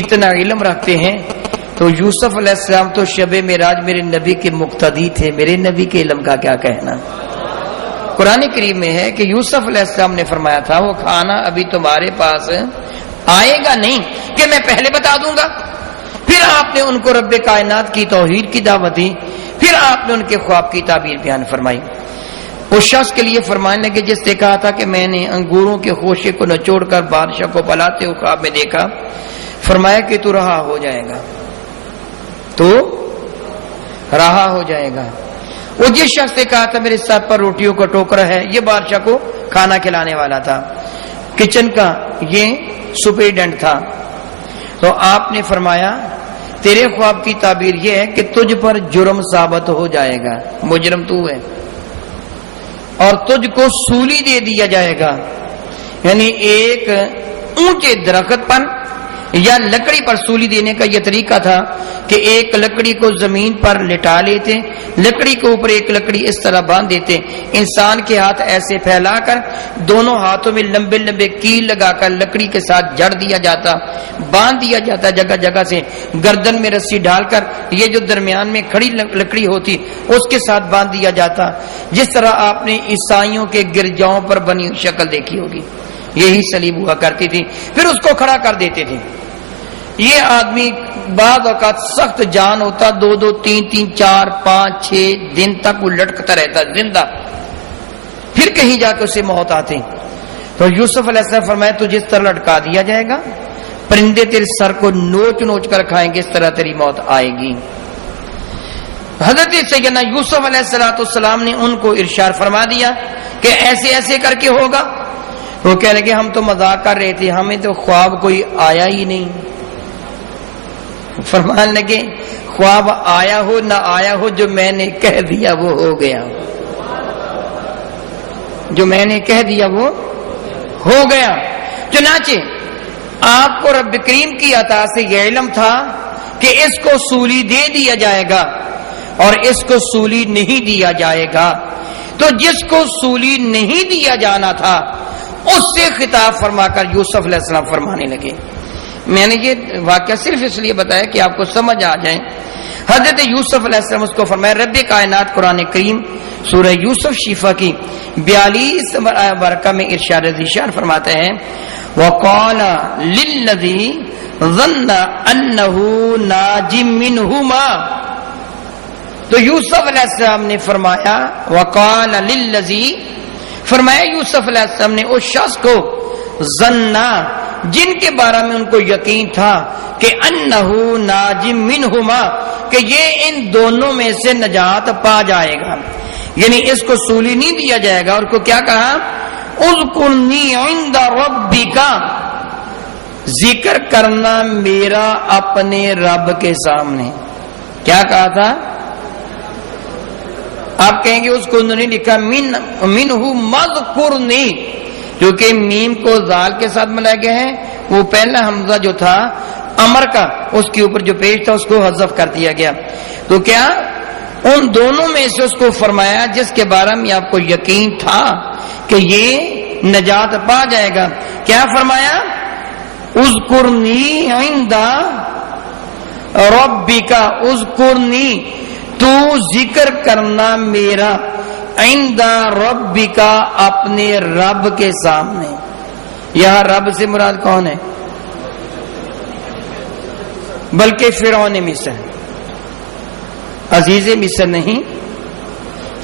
اتنا علم رکھتے ہیں تو یوسف علیہ السلام تو شب معراج میرے نبی کے مقتدی تھے. میرے نبی کے علم کا کیا کہنا. قرآن کریم میں ہے کہ یوسف علیہ السلام نے فرمایا تھا وہ کھانا ابھی تمہارے پاس آئے گا نہیں کہ میں پہلے بتا دوں گا. پھر آپ نے ان کو رب کائنات کی توحید کی دعوت دی. پھر آپ نے ان کے خواب کی تعبیر بیان فرمائی. اس شخص کے لیے فرمانے لگے جس نے کہا تھا کہ میں نے انگوروں کے خوشے کو نچوڑ کر بادشاہ کو پلاتے ہوئے خواب میں دیکھا. فرمایا کہ تو رہا ہو جائے گا, تو رہا ہو جائے گا. وہ جس شخص نے کہا تھا میرے ساتھ پر روٹیوں کا ٹوکرا ہے, یہ بادشاہ کو کھانا کھلانے والا تھا, کچن کا یہ سپرڈنٹ تھا. تو آپ نے فرمایا تیرے خواب کی تعبیر یہ ہے کہ تجھ پر جرم ثابت ہو جائے گا, مجرم تو ہے, اور تجھ کو سولی دے دیا جائے گا. یعنی ایک اونچے درخت پر یا لکڑی پر سولی دینے کا یہ طریقہ تھا کہ ایک لکڑی کو زمین پر لٹا لیتے, لکڑی کے اوپر ایک لکڑی اس طرح باندھ دیتے, انسان کے ہاتھ ایسے پھیلا کر دونوں ہاتھوں میں لمبے لمبے کیل لگا کر لکڑی کے ساتھ جڑ دیا جاتا, باندھ دیا جاتا جگہ جگہ سے, گردن میں رسی ڈال کر یہ جو درمیان میں کھڑی لکڑی ہوتی اس کے ساتھ باندھ دیا جاتا. جس طرح آپ نے عیسائیوں کے گرجاؤں پر بنی شکل دیکھی ہوگی, یہی صلیب ہوا کرتی تھی. پھر اس کو کھڑا کر دیتے تھے. یہ آدمی بعض اوقات سخت جان ہوتا, 2 3 4 5 6 دن تک وہ لٹکتا رہتا زندہ, پھر کہیں جا کے اسے موت آتی. تو یوسف علیہ السلام فرمایا تو جس طرح لٹکا دیا جائے گا پرندے تیرے سر کو نوچ نوچ کر کھائیں گے, اس طرح تیری موت آئے گی. حضرت سیدنا یوسف علیہ السلام نے ان کو ارشاد فرما دیا کہ ایسے ایسے کر کے ہوگا. وہ کہہ لگے ہم تو مذاق کر رہے تھے, ہمیں تو خواب کوئی آیا ہی نہیں. فرمان لگے خواب آیا ہو نہ آیا ہو, جو میں نے کہہ دیا وہ ہو گیا, جو میں نے کہہ دیا وہ ہو گیا. چنانچہ آپ کو رب کریم کی عطا سے یہ علم تھا کہ اس کو سولی دے دیا جائے گا اور اس کو سولی نہیں دیا جائے گا. تو جس کو سولی نہیں دیا جانا تھا اس سے خطاب فرما کر یوسف علیہ السلام فرمانے لگے. میں نے یہ واقعہ صرف اس لیے بتایا کہ آپ کو سمجھ آ جائے. حضرت یوسف علیہ السلام اس کو فرمایا. رب کائنات قرآن کریم سورہ یوسف شیفہ کی 42 برکہ میں ارشاد ذیشان فرماتے ہیں وَقَالَ لِلَّذِي ظَنَّ أَنَّهُ نَاجٍ مِّنْهُمَا. تو یوسف علیہ السلام نے فرمایا وَقَالَ لِلَّذِي, فرمایا یوسف علیہ السلام نے اس شخص کو ظنّا, جن کے بارے میں ان کو یقین تھا کہ انہو ناجم منہما, کہ یہ ان دونوں میں سے نجات پا جائے گا, یعنی اس کو سولی نہیں دیا جائے گا. اور کو کیا کہا اذکرنی عند ربک, ذکر کرنا میرا اپنے رب کے سامنے. کیا کہا تھا؟ آپ کہیں گے اس کو انہوں نے لکھا منہو مذکرنی, کیونکہ میم کو زال کے ساتھ ملایا گیا ہے. وہ پہلا حمزہ جو تھا امر کا اس کے اوپر جو پیش تھا اس کو حذف کر دیا گیا. تو کیا ان دونوں میں سے اس کو فرمایا جس کے بارے میں آپ کو یقین تھا کہ یہ نجات پا جائے گا. کیا فرمایا اذکرنی عند ربک, اذکرنی تو ذکر کرنا میرا عند ربک, اپنے رب کے سامنے. یہاں رب سے مراد کون ہے؟ بلکہ فرعون مصر, عزیز مصر نہیں,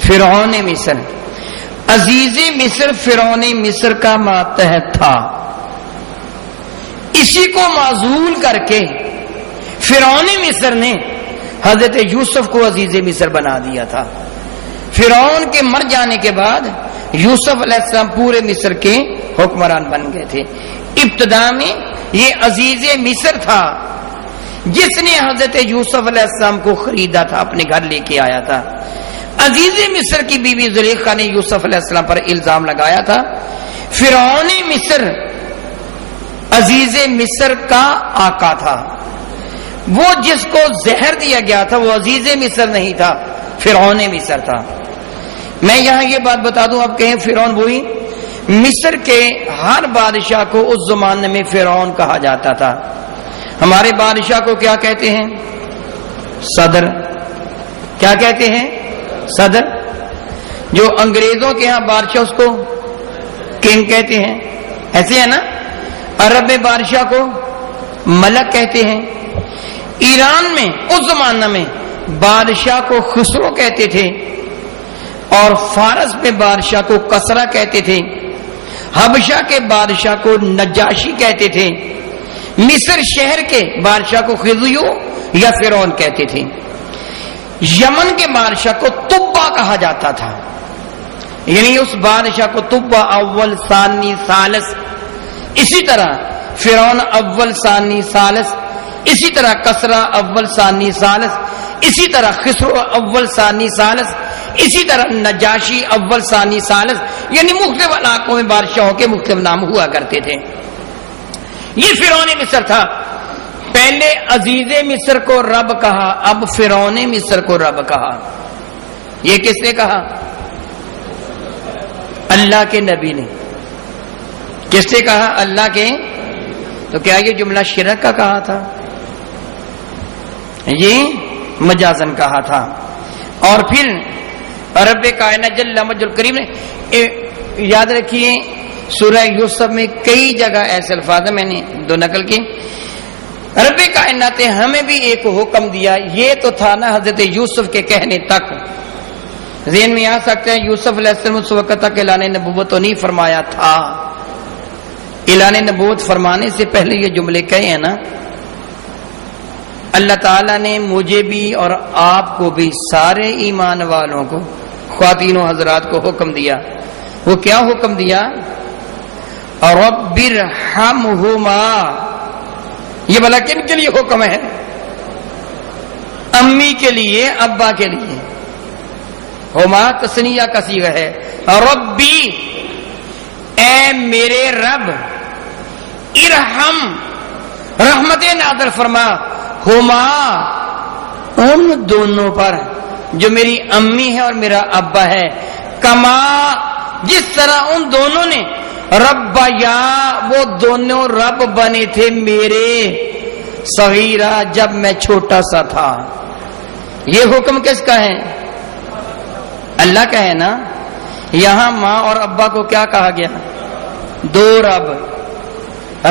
فرعون مصر. عزیز مصر فرعون مصر کا ماتحت تھا. اسی کو معزول کر کے فرعون مصر نے حضرت یوسف کو عزیز مصر بنا دیا تھا. فرعون کے مر جانے کے بعد یوسف علیہ السلام پورے مصر کے حکمران بن گئے تھے. ابتدا میں یہ عزیز مصر تھا, جس نے حضرت یوسف علیہ السلام کو خریدا تھا، اپنے گھر لے کے آیا تھا. عزیز مصر کی بیوی زلیخا نے یوسف علیہ السلام پر الزام لگایا تھا. فرعون مصر عزیز مصر کا آقا تھا. وہ جس کو زہر دیا گیا تھا وہ عزیز مصر نہیں تھا، فرعون مصر تھا. میں یہاں یہ بات بتا دوں، آپ کہیں فرعون وہی، مصر کے ہر بادشاہ کو اس زمانے میں فرعون کہا جاتا تھا. ہمارے بادشاہ کو کیا کہتے ہیں؟ صدر. کیا کہتے ہیں؟ صدر. جو انگریزوں کے ہاں بادشاہ اس کو کنگ کہتے ہیں، ایسے ہے نا. عرب میں بادشاہ کو ملک کہتے ہیں. ایران میں اس زمانہ میں بادشاہ کو خسرو کہتے تھے، اور فارس میں بادشاہ کو کسرا کہتے تھے. حبشہ کے بادشاہ کو نجاشی کہتے تھے. مصر شہر کے بادشاہ کو خضیو یا فرعون کہتے تھے. یمن کے بادشاہ کو طبا کہا جاتا تھا، یعنی اس بادشاہ کو طبا اول ثانی ثالث. اسی طرح فرعون اول ثانی ثالث، اسی طرح کسرا اول ثانی ثالث، اسی طرح خسرو اول ثانی ثالث، اسی طرح نجاشی اول ثانی ثالث. یعنی مختلف علاقوں میں بادشاہوں کے مختلف نام ہوا کرتے تھے. یہ فرعون مصر تھا. پہلے عزیز مصر کو رب کہا، اب فرعون مصر کو رب کہا. یہ کس نے کہا؟ اللہ کے نبی نے. کس نے کہا؟ اللہ کے. تو کیا یہ جملہ شرک کا کہا تھا؟ یہ مجازن کہا تھا. اور پھر رب کائنات جل مجدہ الکریم نے، یاد رکھیے سورہ یوسف میں کئی جگہ ایسے الفاظ میں نے دو نقل کی. رب کائنات نے ہمیں بھی ایک حکم دیا. یہ تو تھا نا حضرت یوسف کے کہنے تک. ذہن میں آ سکتے ہیں یوسف علیہ السلام اس وقت تک اعلان نبوت تو نہیں فرمایا تھا. اعلان نبوت فرمانے سے پہلے یہ جملے کہے ہیں نا. اللہ تعالیٰ نے مجھے بھی اور آپ کو بھی، سارے ایمان والوں کو، خواتین و حضرات کو حکم دیا. وہ کیا حکم دیا؟ رب ارحمہما. یہ بھلا کن کے لیے حکم ہے؟ امی کے لیے، ابا کے لیے. ہما تسنیہ کا صیغہ ہے. ربی، اے میرے رب، ارحم، رحمت نازل فرما، ہما، ان دونوں پر، جو میری امی ہے اور میرا ابا ہے، کما، جس طرح ان دونوں نے، رب یا، وہ دونوں رب بنے تھے میرے، صغیرہ، جب میں چھوٹا سا تھا. یہ حکم کس کا ہے؟ اللہ کا ہے نا. یہاں ماں اور ابا کو کیا کہا گیا؟ دو رب.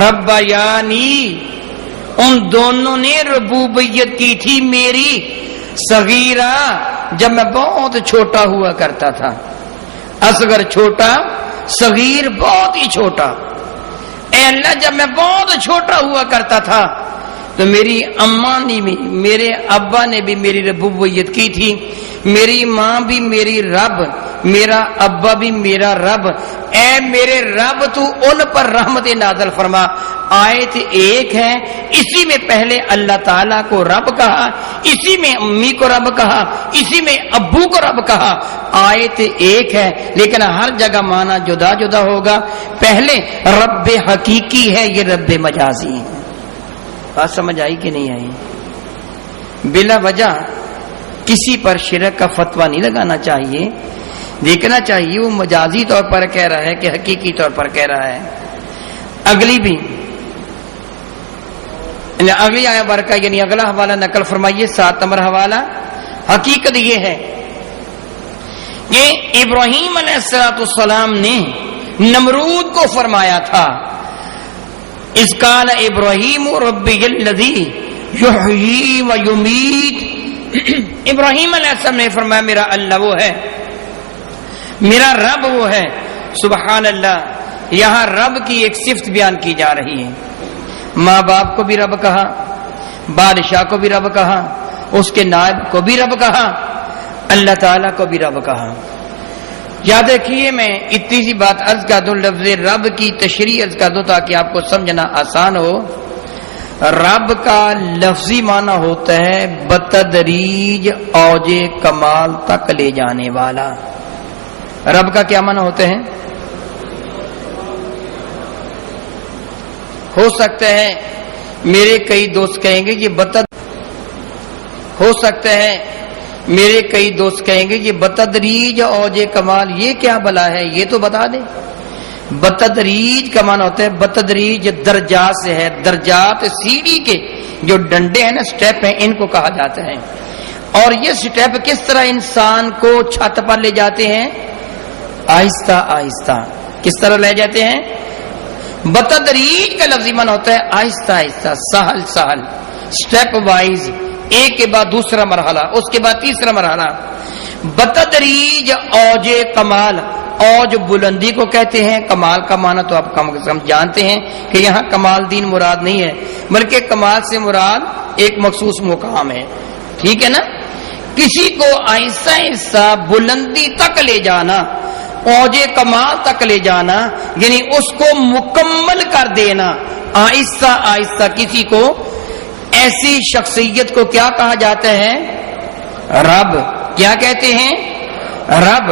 رب یعنی ان دونوں نے ربوبیت کی تھی میری، صغیرہ، جب میں بہت چھوٹا ہوا کرتا تھا. اصغر چھوٹا، صغیر بہت ہی چھوٹا. اے اللہ، جب میں بہت چھوٹا ہوا کرتا تھا تو میری اماں نے بھی، میرے ابا نے بھی میری ربوبیت کی تھی. میری ماں بھی میری رب، میرا ابا بھی میرا رب. اے میرے رب، تو ان پر رحمت نازل فرما. آیت ایک ہے، اسی میں پہلے اللہ تعالیٰ کو رب کہا، اسی میں امی کو رب کہا، اسی میں ابو کو رب کہا. آیت ایک ہے لیکن ہر جگہ معنی جدا جدا ہوگا. پہلے رب حقیقی ہے، یہ رب مجازی ہے. بات سمجھ آئی کہ نہیں آئی؟ بلا وجہ کسی پر شرک کا فتویٰ نہیں لگانا چاہیے. دیکھنا چاہیے وہ مجازی طور پر کہہ رہا ہے کہ حقیقی طور پر کہہ رہا ہے. اگلی بھی، اگلی آیا برکہ، یعنی اگلا حوالہ نقل فرمائیے، 7 نمبر حوالہ. حقیقت یہ ہے کہ ابراہیم علیہ السلام نے نمرود کو فرمایا تھا، اذ قال ابراہیم ربی الذی یحیی و یمیت. ابراہیم علیہ السلام نے فرمایا میرا اللہ وہ ہے، میرا رب وہ ہے. سبحان اللہ. یہاں رب کی ایک صفت بیان کی جا رہی ہے. ماں باپ کو بھی رب کہا، بادشاہ کو بھی رب کہا، اس کے نائب کو بھی رب کہا، اللہ تعالیٰ کو بھی رب کہا. یاد رکھیے، میں اتنی سی بات عرض کر دوں، لفظ رب کی تشریح عرض کر دوں تاکہ آپ کو سمجھنا آسان ہو. رب کا لفظی معنی ہوتا ہے بتدریج اوج کمال تک لے جانے والا. رب کا کیا معنی ہوتا ہے؟ ہو سکتا ہے میرے کئی دوست کہیں گے میرے کئی دوست کہیں گے یہ بتدریج اوج کمال یہ کیا بلا ہے، یہ تو بتا دیں. بتدریج کا معنی ہوتا ہے بتدریج درجات سے ہے. درجات سیڑھی کے جو ڈنڈے ہیں نا، سٹیپ ہیں، ان کو کہا جاتا ہے. اور یہ سٹیپ کس طرح انسان کو چھت پر لے جاتے ہیں؟ آہستہ آہستہ. کس طرح لے جاتے ہیں؟ بتدریج کا لفظی معنی ہوتا ہے آہستہ آہستہ، سہل سہل، سٹیپ وائز، ایک کے بعد دوسرا مرحلہ، اس کے بعد تیسرا مرحلہ. بتدریج اوج کمال. اوج بلندی کو کہتے ہیں. کمال کا معنی تو آپ کم سے کم جانتے ہیں کہ یہاں کمال دین مراد نہیں ہے، بلکہ کمال سے مراد ایک مخصوص مقام ہے. ٹھیک ہے نا؟ کسی کو آہستہ آہستہ بلندی تک لے جانا، اوج کمال تک لے جانا، یعنی اس کو مکمل کر دینا آہستہ آہستہ. کسی کو ایسی شخصیت کو کیا کہا جاتا ہے؟ رب. کیا کہتے ہیں؟ رب.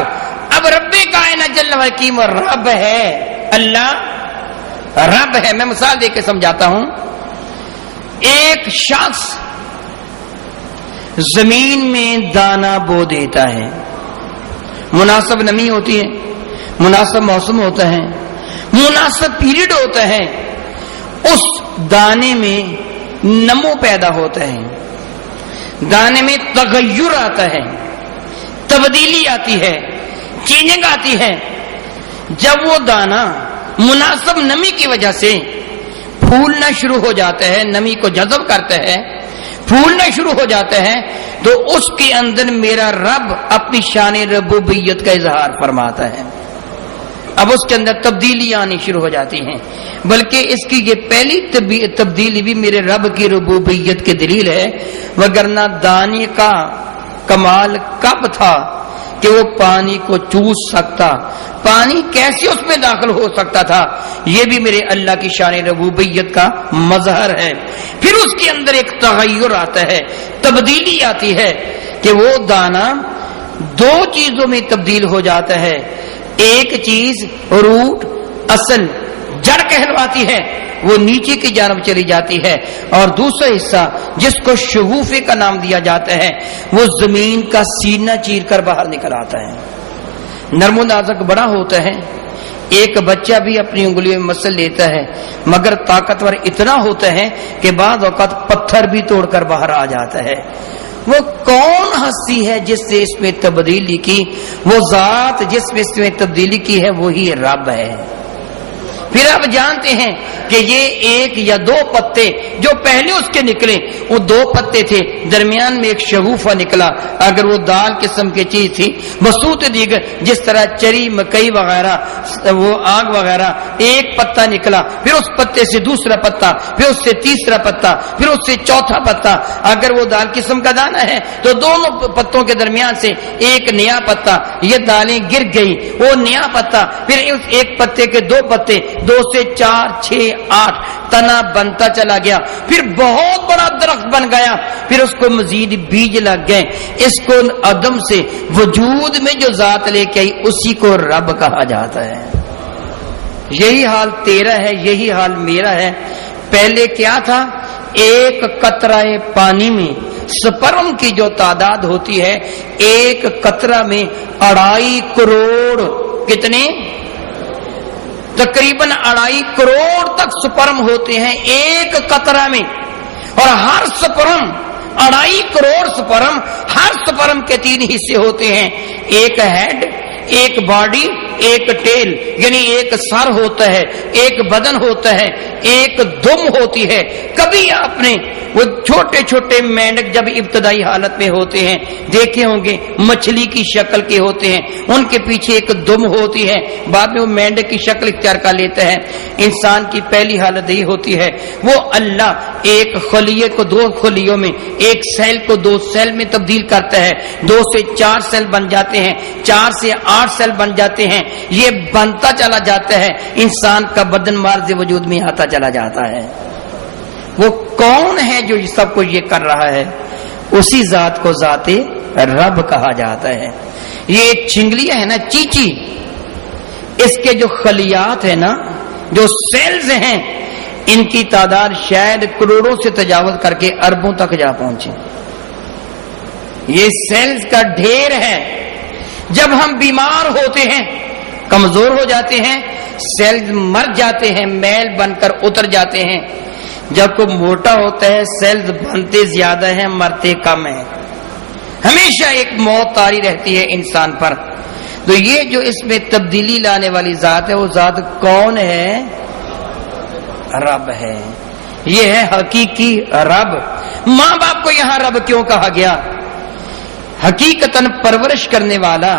اب رب کائنات جل وعلا رب ہے، اللہ رب ہے. میں مثال دے کے سمجھاتا ہوں. ایک شخص زمین میں دانا بو دیتا ہے، مناسب نمی ہوتی ہے، مناسب موسم ہوتا ہے، مناسب پیریڈ ہوتا ہے، اس دانے میں نمو پیدا ہوتا ہے، دانے میں تغیر آتا ہے، تبدیلی آتی ہے، چینجنگ آتی ہے. جب وہ دانا مناسب نمی کی وجہ سے پھولنا شروع ہو جاتا ہے، نمی کو جذب کرتا ہے، پھولنا شروع ہو جاتا ہے، تو اس کے اندر میرا رب اپنی شان ربوبیت کا اظہار فرماتا ہے. اب اس کے اندر تبدیلی آنی شروع ہو جاتی ہیں. بلکہ اس کی یہ پہلی تبدیلی بھی میرے رب کی ربوبیت کی دلیل ہے. وگرنہ دانے کا کمال کب تھا کہ وہ پانی کو چوس سکتا، پانی کیسے اس میں داخل ہو سکتا تھا؟ یہ بھی میرے اللہ کی شان ربوبیت کا مظہر ہے. پھر اس کے اندر ایک تغیر آتا ہے، تبدیلی آتی ہے کہ وہ دانا دو چیزوں میں تبدیل ہو جاتا ہے. ایک چیز روٹ، اصل، جڑ کہلواتی ہے، وہ نیچے کی جانب چلی جاتی ہے، اور دوسرا حصہ جس کو شگوفے کا نام دیا جاتا ہے وہ زمین کا سینہ چیر کر باہر نکل آتا ہے. نرم و نازک بڑا ہوتا ہے. ایک بچہ بھی اپنی انگلیوں میں مسل لیتا ہے، مگر طاقتور اتنا ہوتا ہے کہ بعض اوقات پتھر بھی توڑ کر باہر آ جاتا ہے. وہ کون ہستی ہے جس نے اس میں تبدیلی کی؟ وہ ذات جس میں اس میں تبدیلی کی ہے وہی رب ہے. پھر آپ جانتے ہیں کہ یہ ایک یا دو پتے جو پہلے اس کے نکلے، وہ دو پتے تھے، درمیان میں ایک شگوفہ نکلا. اگر وہ دال قسم کی چیز تھی، بسوط دیگر جس طرح چری، مکئی وغیرہ، وہ آگ وغیرہ، ایک پتا نکلا، پھر اس پتے سے دوسرا پتا، پھر اس سے تیسرا پتا، پھر اس سے چوتھا پتا. اگر وہ دال قسم کا دانہ ہے تو دونوں پتوں کے درمیان سے ایک نیا پتا، یہ دالیں گر گئی، وہ نیا پتا، پھر اس ایک پتے کے دو پتے، 2 سے 4 6 8 تنا بنتا چلا گیا. پھر بہت بڑا درخت بن گیا. پھر اس کو مزید بیج لگ گئے. اس کو عدم سے وجود میں جو ذات لے کے آئی اسی کو رب کہا جاتا ہے. یہی حال تیرا ہے، یہی حال میرا ہے. پہلے کیا تھا؟ ایک قطرہ پانی میں سپرم کی جو تعداد ہوتی ہے، ایک قطرہ میں 2.5 کروڑ، کتنے؟ تقریباً 2.5 کروڑ تک سپرم ہوتے ہیں ایک قطرہ میں. اور ہر سپرم 2.5 کروڑ سپرم، ہر سپرم کے 3 حصے ہوتے ہیں. ایک ہیڈ، ایک باڈی، ایک ٹیل، یعنی ایک سر ہوتا ہے، ایک بدن ہوتا ہے، ایک دم ہوتی ہے. کبھی آپ نے وہ چھوٹے چھوٹے مینڈک جب ابتدائی حالت میں ہوتے ہیں دیکھے ہوں گے، مچھلی کی شکل کے ہوتے ہیں، ان کے پیچھے ایک دم ہوتی ہے، بعد میں وہ مینڈک کی شکل اختیار کر لیتا ہے. انسان کی پہلی حالت یہی ہوتی ہے. وہ اللہ ایک خلیے کو 2 خلیوں میں، ایک سیل کو 2 سیل میں تبدیل کرتا ہے. 2 سے 4 سیل بن جاتے ہیں، 4 سے 8 سیل بن جاتے ہیں. یہ بنتا چلا جاتا ہے، انسان کا بدن مارز وجود میں آتا چلا جاتا ہے. وہ کون ہے جو سب کچھ یہ کر رہا ہے؟ اسی ذات کو ذات رب کہا جاتا ہے۔ یہ چنگلیاں ہے نا، چیچی، اس کے جو خلیات ہیں نا، جو سیلز ہیں، ان کی تعداد شاید کروڑوں سے تجاوز کر کے اربوں تک جا پہنچے۔ یہ سیلز کا ڈھیر ہے۔ جب ہم بیمار ہوتے ہیں، کمزور ہو جاتے ہیں، سیلز مر جاتے ہیں، میل بن کر اتر جاتے ہیں۔ جب کوئی موٹا ہوتا ہے، سیلز بنتے زیادہ ہیں، مرتے کم ہیں۔ ہمیشہ ایک موت طاری رہتی ہے انسان پر۔ تو یہ جو اس میں تبدیلی لانے والی ذات ہے، وہ ذات کون ہے؟ رب ہے۔ یہ ہے حقیقی رب۔ ماں باپ کو یہاں رب کیوں کہا گیا؟ حقیقتاً پرورش کرنے والا،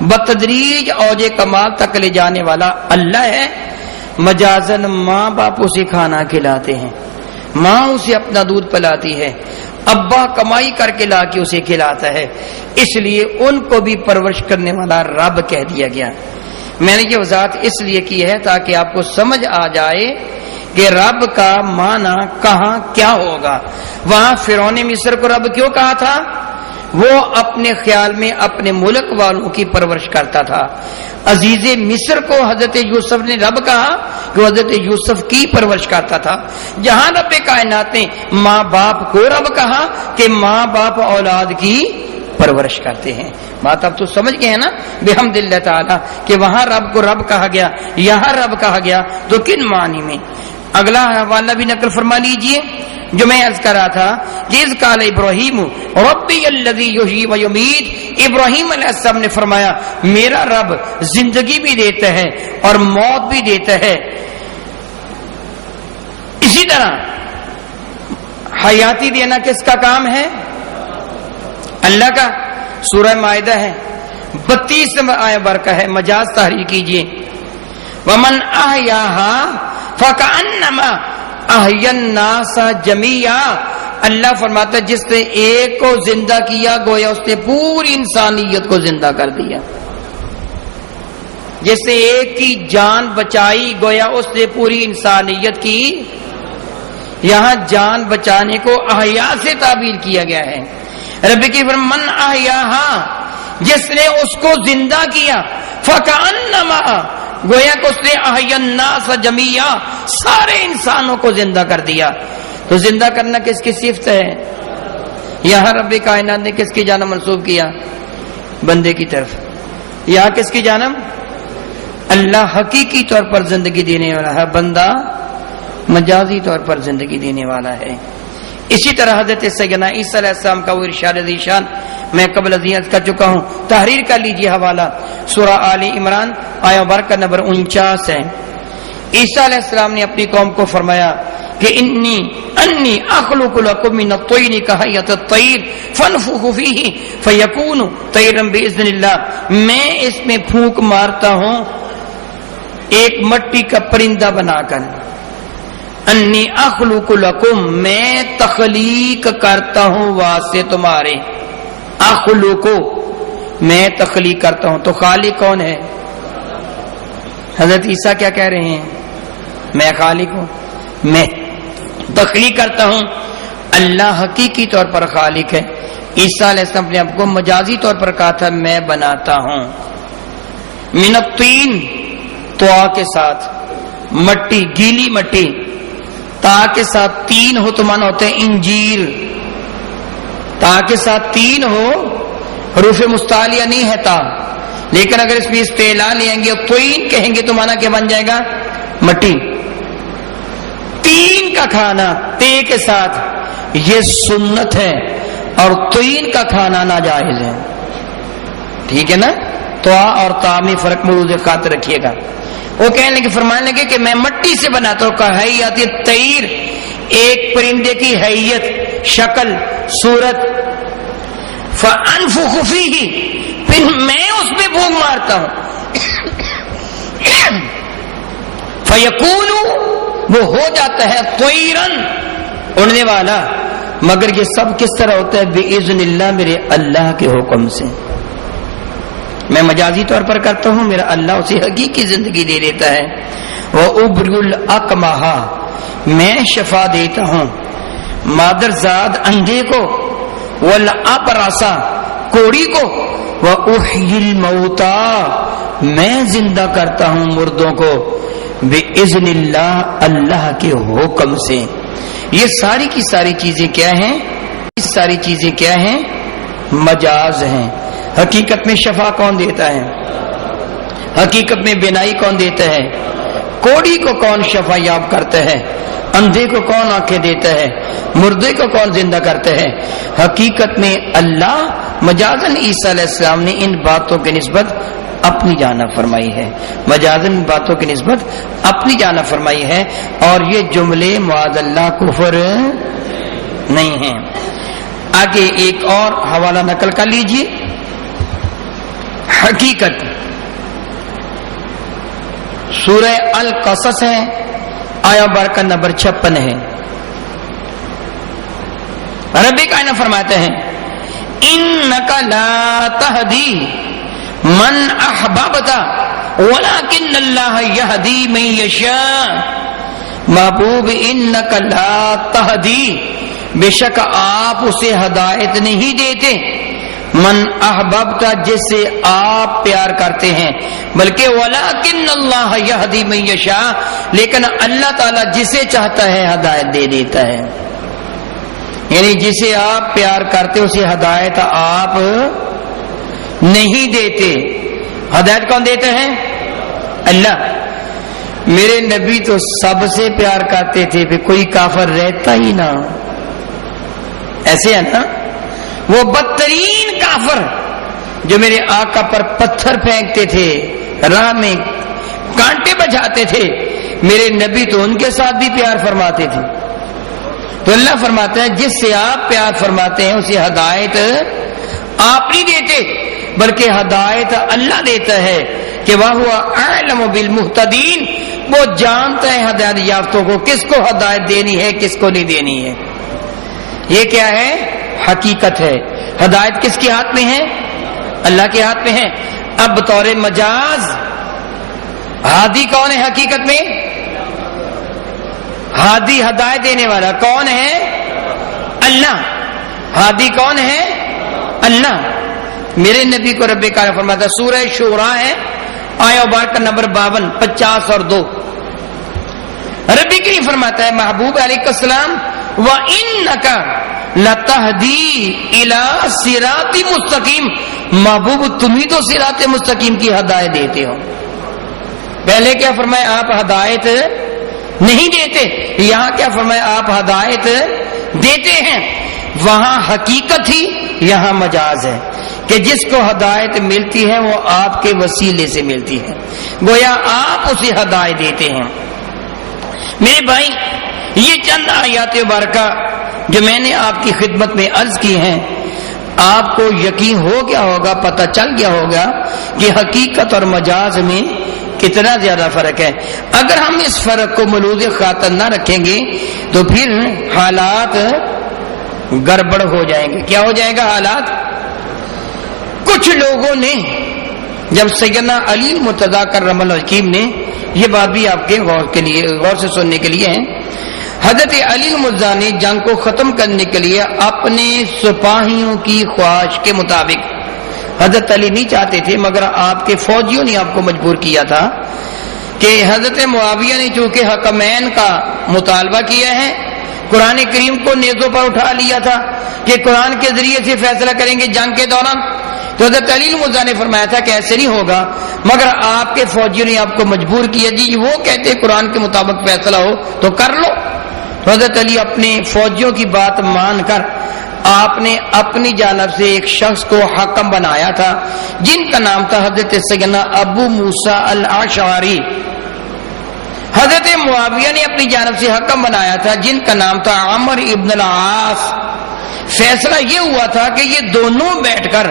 بتدریج اوج کمال تک لے جانے والا اللہ ہے۔ مجازن ماں باپ اسے کھانا کھلاتے ہیں، ماں اسے اپنا دودھ پلاتی ہے، ابا کمائی کر کے لا کے اسے کھلاتا ہے، اس لیے ان کو بھی پرورش کرنے والا رب کہہ دیا گیا۔ میں نے یہ وضاحت اس لیے کی ہے تاکہ آپ کو سمجھ آ جائے کہ رب کا معنی کہاں کیا ہوگا۔ وہاں فرعون مصر کو رب کیوں کہا تھا؟ وہ اپنے خیال میں اپنے ملک والوں کی پرورش کرتا تھا۔ عزیز مصر کو حضرت یوسف نے رب کہا کہ وہ حضرت یوسف کی پرورش کرتا تھا۔ جہاں رب کائنات نے ماں باپ کو رب کہا کہ ماں باپ اولاد کی پرورش کرتے ہیں۔ بات اب تو سمجھ گئے ہیں نا بحمد اللہ تعالی کہ وہاں رب کو رب کہا گیا، یہاں رب کہا گیا، تو کن معنی میں؟ اگلا حوالہ بھی نقل فرما لیجئے جو میں عرض کر رہا تھا کہ اذ قال ابراہیم ربی الذی یحیی و یمیت، ابراہیم علیہ السلام نے فرمایا میرا رب زندگی بھی دیتا ہے اور موت بھی دیتا ہے۔ اسی طرح حیاتی دینا کس کا کام ہے؟ اللہ کا۔ سورہ مائدہ ہے 32 آیت برکہ ہے، مجاز تحریر کیجئے۔ ومن احیاہا فکأنما احیا الناس جميعا، اللہ فرماتا ہے جس نے ایک کو زندہ کیا گویا اس نے پوری انسانیت کو زندہ کر دیا۔ جس نے ایک کی جان بچائی گویا اس نے پوری انسانیت کی۔ یہاں جان بچانے کو احیا سے تعبیر کیا گیا ہے۔ رب کی من احیاہا، جس نے اس کو زندہ کیا، فکأنما، گویا کہ اس نے احیا الناس جميعا، سارے انسانوں کو زندہ کر دیا۔ تو زندہ کرنا کس کی صفت ہے؟ یہاں رب کائنات نے کس کی جانب منسوب کیا؟ بندے کی طرف۔ یہاں کس کی جانب؟ اللہ حقیقی طور پر زندگی دینے والا ہے، بندہ مجازی طور پر زندگی دینے والا ہے۔ اسی طرح حضرت سیدنا عیسیٰ علیہ السلام کا وہ ارشاد ذیشان میں قبل ازیت کر چکا ہوں، تحریر کر لیجئے حوالہ سورہ آل عمران آیا برکہ نمبر 49 ہے۔ عیسیٰ علیہ السلام نے اپنی قوم کو فرمایا کہ انی اخلق لکم من الطین کہیۃ الطیر فانفخوا فیہ فیکون طیرا باذن اللہ، میں اس میں پھونک مارتا ہوں ایک مٹی کا پرندہ بنا کر۔ انی اخلق لکم، میں تخلیق کرتا ہوں واسطے تمہارے، اخلق میں تخلیق کرتا ہوں۔ تو خالق کون ہے؟ حضرت عیسیٰ کیا کہہ رہے ہیں؟ میں خالق ہوں، میں تخلیق کرتا ہوں۔ اللہ حقیقی طور پر خالق ہے۔ عیسیٰ علیہ السلام نے آپ کو مجازی طور پر کہا تھا میں بناتا ہوں۔ من الطین، طوا کے ساتھ مٹی، گیلی مٹی، تا کے ساتھ تین ہو تو مانا ہوتا ہے انجیر، تا کے ساتھ تین ہو، حروف مستعلیہ نہیں ہے تا، لیکن اگر اس میں استعلا لیں گے طین کہیں گے تو مانا کیا بن جائے گا؟ مٹی۔ تین کا کھانا تے کے ساتھ یہ سنت ہے اور طین کا کھانا ناجائز ہے، ٹھیک ہے نا؟ تو اور تا میں فرق مروز خاطر رکھیے گا۔ وہ کہنے لگے، فرمانے لگے کہ میں مٹی سے بناتا ہوں، کہا حیات الطیر، ایک پرندے کی حیت، شکل، صورت، فانفخ فیہ، پھر میں اس پہ پھونک مارتا ہوں، فیکون، وہ ہو جاتا ہے طیرن، اڑنے والا۔ مگر یہ سب کس طرح ہوتا ہے؟ باذن اللہ، میرے اللہ کے حکم سے۔ میں مجازی طور پر کرتا ہوں، میرا اللہ اسے حقیقی زندگی دے دیتا ہے۔ وَأُبْرِئُ الْأَكْمَحَ، میں شفا دیتا ہوں مادرزاد اندھے کو، والابرص کوڑی کو، وأحيي الموتى میں زندہ کرتا ہوں مردوں کو، بإذن اللہ اللہ کے حکم سے۔ یہ ساری کی ساری چیزیں کیا ہیں؟ یہ ساری چیزیں کیا ہیں؟ مجاز ہیں۔ حقیقت میں شفا کون دیتا ہے؟ حقیقت میں بینائی کون دیتا ہے؟ کوڑی کو کون شفا یاب کرتا ہے؟ اندھے کو کون آنکھیں دیتا ہے؟ مردے کو کون زندہ کرتا ہے؟ حقیقت میں اللہ۔ مجازن عیسیٰ علیہ السلام نے ان باتوں کی نسبت اپنی جانب فرمائی ہے، مجازن باتوں کی نسبت اپنی جانب فرمائی ہے، اور یہ جملے معاذ اللہ کفر نہیں ہیں۔ آگے ایک اور حوالہ نقل کر لیجیے۔ حقیقت سورہ القصص ہے، آیا برکہ نمبر 56 ہے۔ رب کائنات فرماتے ہیں انک لا تہدی من احببت ولکن اللہ یہدی من یشاء۔ محبوب انک لا تہدی، بے شک آپ اسے ہدایت نہیں دیتے، من احببت جسے آپ پیار کرتے ہیں، بلکہ ولکن اللہ یہدی من یشاء، لیکن اللہ تعالیٰ جسے چاہتا ہے ہدایت دے دیتا ہے۔ یعنی جسے آپ پیار کرتے اسے ہدایت آپ نہیں دیتے۔ ہدایت کون دیتے ہیں؟ اللہ۔ میرے نبی تو سب سے پیار کرتے تھے، پھر کوئی کافر رہتا ہی نہ، ایسے ہے نا؟ وہ بدترین کافر جو میرے آقا پر پتھر پھینکتے تھے، راہ میں کانٹے بجاتے تھے، میرے نبی تو ان کے ساتھ بھی پیار فرماتے تھے۔ تو اللہ فرماتا ہے جس سے آپ پیار فرماتے ہیں اسے ہدایت آپ نہیں دیتے، بلکہ ہدایت اللہ دیتا ہے کہ وَهُوَ أَعْلَمُ بِالْمُهْتَدِينَ، وہ جانتا ہے ہدایت یافتوں کو کس کو ہدایت دینی ہے کس کو نہیں دینی ہے۔ یہ کیا ہے؟ حقیقت ہے۔ ہدایت کس کے ہاتھ میں ہے؟ اللہ کے ہاتھ میں ہے۔ اب بطور مجاز ہادی کون ہے؟ حقیقت میں ہادی ہدایت دینے والا کون ہے؟ اللہ۔ ہادی کون ہے؟ اللہ۔ میرے نبی کو رب کائنات فرماتا ہے، سورہ شورا ہے، آیا بارکہ نمبر 52، 50 اور 2۔ رب کریم فرماتا ہے محبوب علیہ السلام وَإِنَّكَ لَتَهْدِي إِلَى صِرَاطٍ مُسْتَقِيمٍ، محبوب تم ہی تو صراط مستقیم کی ہدایت دیتے ہو۔ پہلے کیا فرمایا؟ آپ ہدایت نہیں دیتے، یہاں کیا فرمایا؟ آپ ہدایت دیتے ہیں۔ وہاں حقیقت ہی، یہاں مجاز ہے کہ جس کو ہدایت ملتی ہے وہ آپ کے وسیلے سے ملتی ہے، گویا آپ اسے ہدایت دیتے ہیں۔ میرے بھائی، یہ چند آیات مبارکہ جو میں نے آپ کی خدمت میں عرض کی ہیں، آپ کو یقین ہو گیا ہوگا، پتہ چل گیا ہوگا کہ حقیقت اور مجاز میں کتنا زیادہ فرق ہے۔ اگر ہم اس فرق کو ملوز خاطر نہ رکھیں گے تو پھر حالات گڑبڑ ہو جائیں گے۔ کیا ہو جائے گا حالات؟ کچھ لوگوں نے جب سیدنا علی مرتضیٰ کرم اللہ حکیم نے، یہ بات بھی آپ کے غور سے سننے کے لیے ہے، حضرت علی مرتضیٰ نے جنگ کو ختم کرنے کے لیے اپنے سپاہیوں کی خواہش کے مطابق، حضرت علی نہیں چاہتے تھے مگر آپ کے فوجیوں نے آپ کو مجبور کیا تھا کہ حضرت معاویہ نے چونکہ حکمین کا مطالبہ کیا ہے، قرآن کریم کو نیزوں پر اٹھا لیا تھا کہ قرآن کے ذریعے سے فیصلہ کریں گے جنگ کے دوران، تو حضرت علی مرتضیٰ نے فرمایا تھا کہ ایسے نہیں ہوگا، مگر آپ کے فوجیوں نے آپ کو مجبور کیا، جی وہ کہتے قرآن کے مطابق فیصلہ ہو تو کر لو۔ تو حضرت علی اپنے فوجیوں کی بات مان کر آپ نے اپنی جانب سے ایک شخص کو حکم بنایا تھا جن کا نام تھا حضرت سیدنا ابو موسیٰ الاشعری۔ حضرت معاویہ نے اپنی جانب سے حکم بنایا تھا جن کا نام تھا عمر ابن العاص۔ فیصلہ یہ ہوا تھا کہ یہ دونوں بیٹھ کر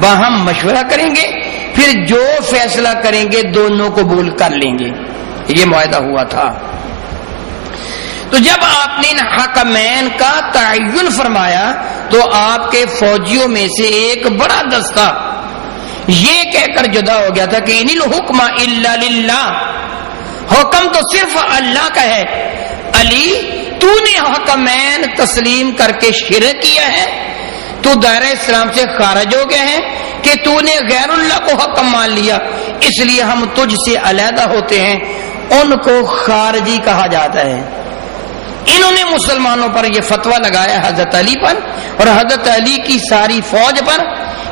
باہم مشورہ کریں گے، پھر جو فیصلہ کریں گے دونوں قبول کر لیں گے، یہ معاہدہ ہوا تھا۔ تو جب آپ نے ان حکمین کا تعین فرمایا تو آپ کے فوجیوں میں سے ایک بڑا دستہ یہ کہہ کر جدا ہو گیا تھا کہ ان الحکم الا للہ، حکم تو صرف اللہ کا ہے، علی تو نے حکمین تسلیم کر کے شرک کیا ہے، تو دائرہ اسلام سے خارج ہو گئے ہیں کہ تو نے غیر اللہ کو حکم مان لیا، اس لیے ہم تجھ سے علیحدہ ہوتے ہیں۔ ان کو خارجی کہا جاتا ہے۔ انہوں نے مسلمانوں پر یہ فتویٰ لگایا حضرت علی پر اور حضرت علی کی ساری فوج پر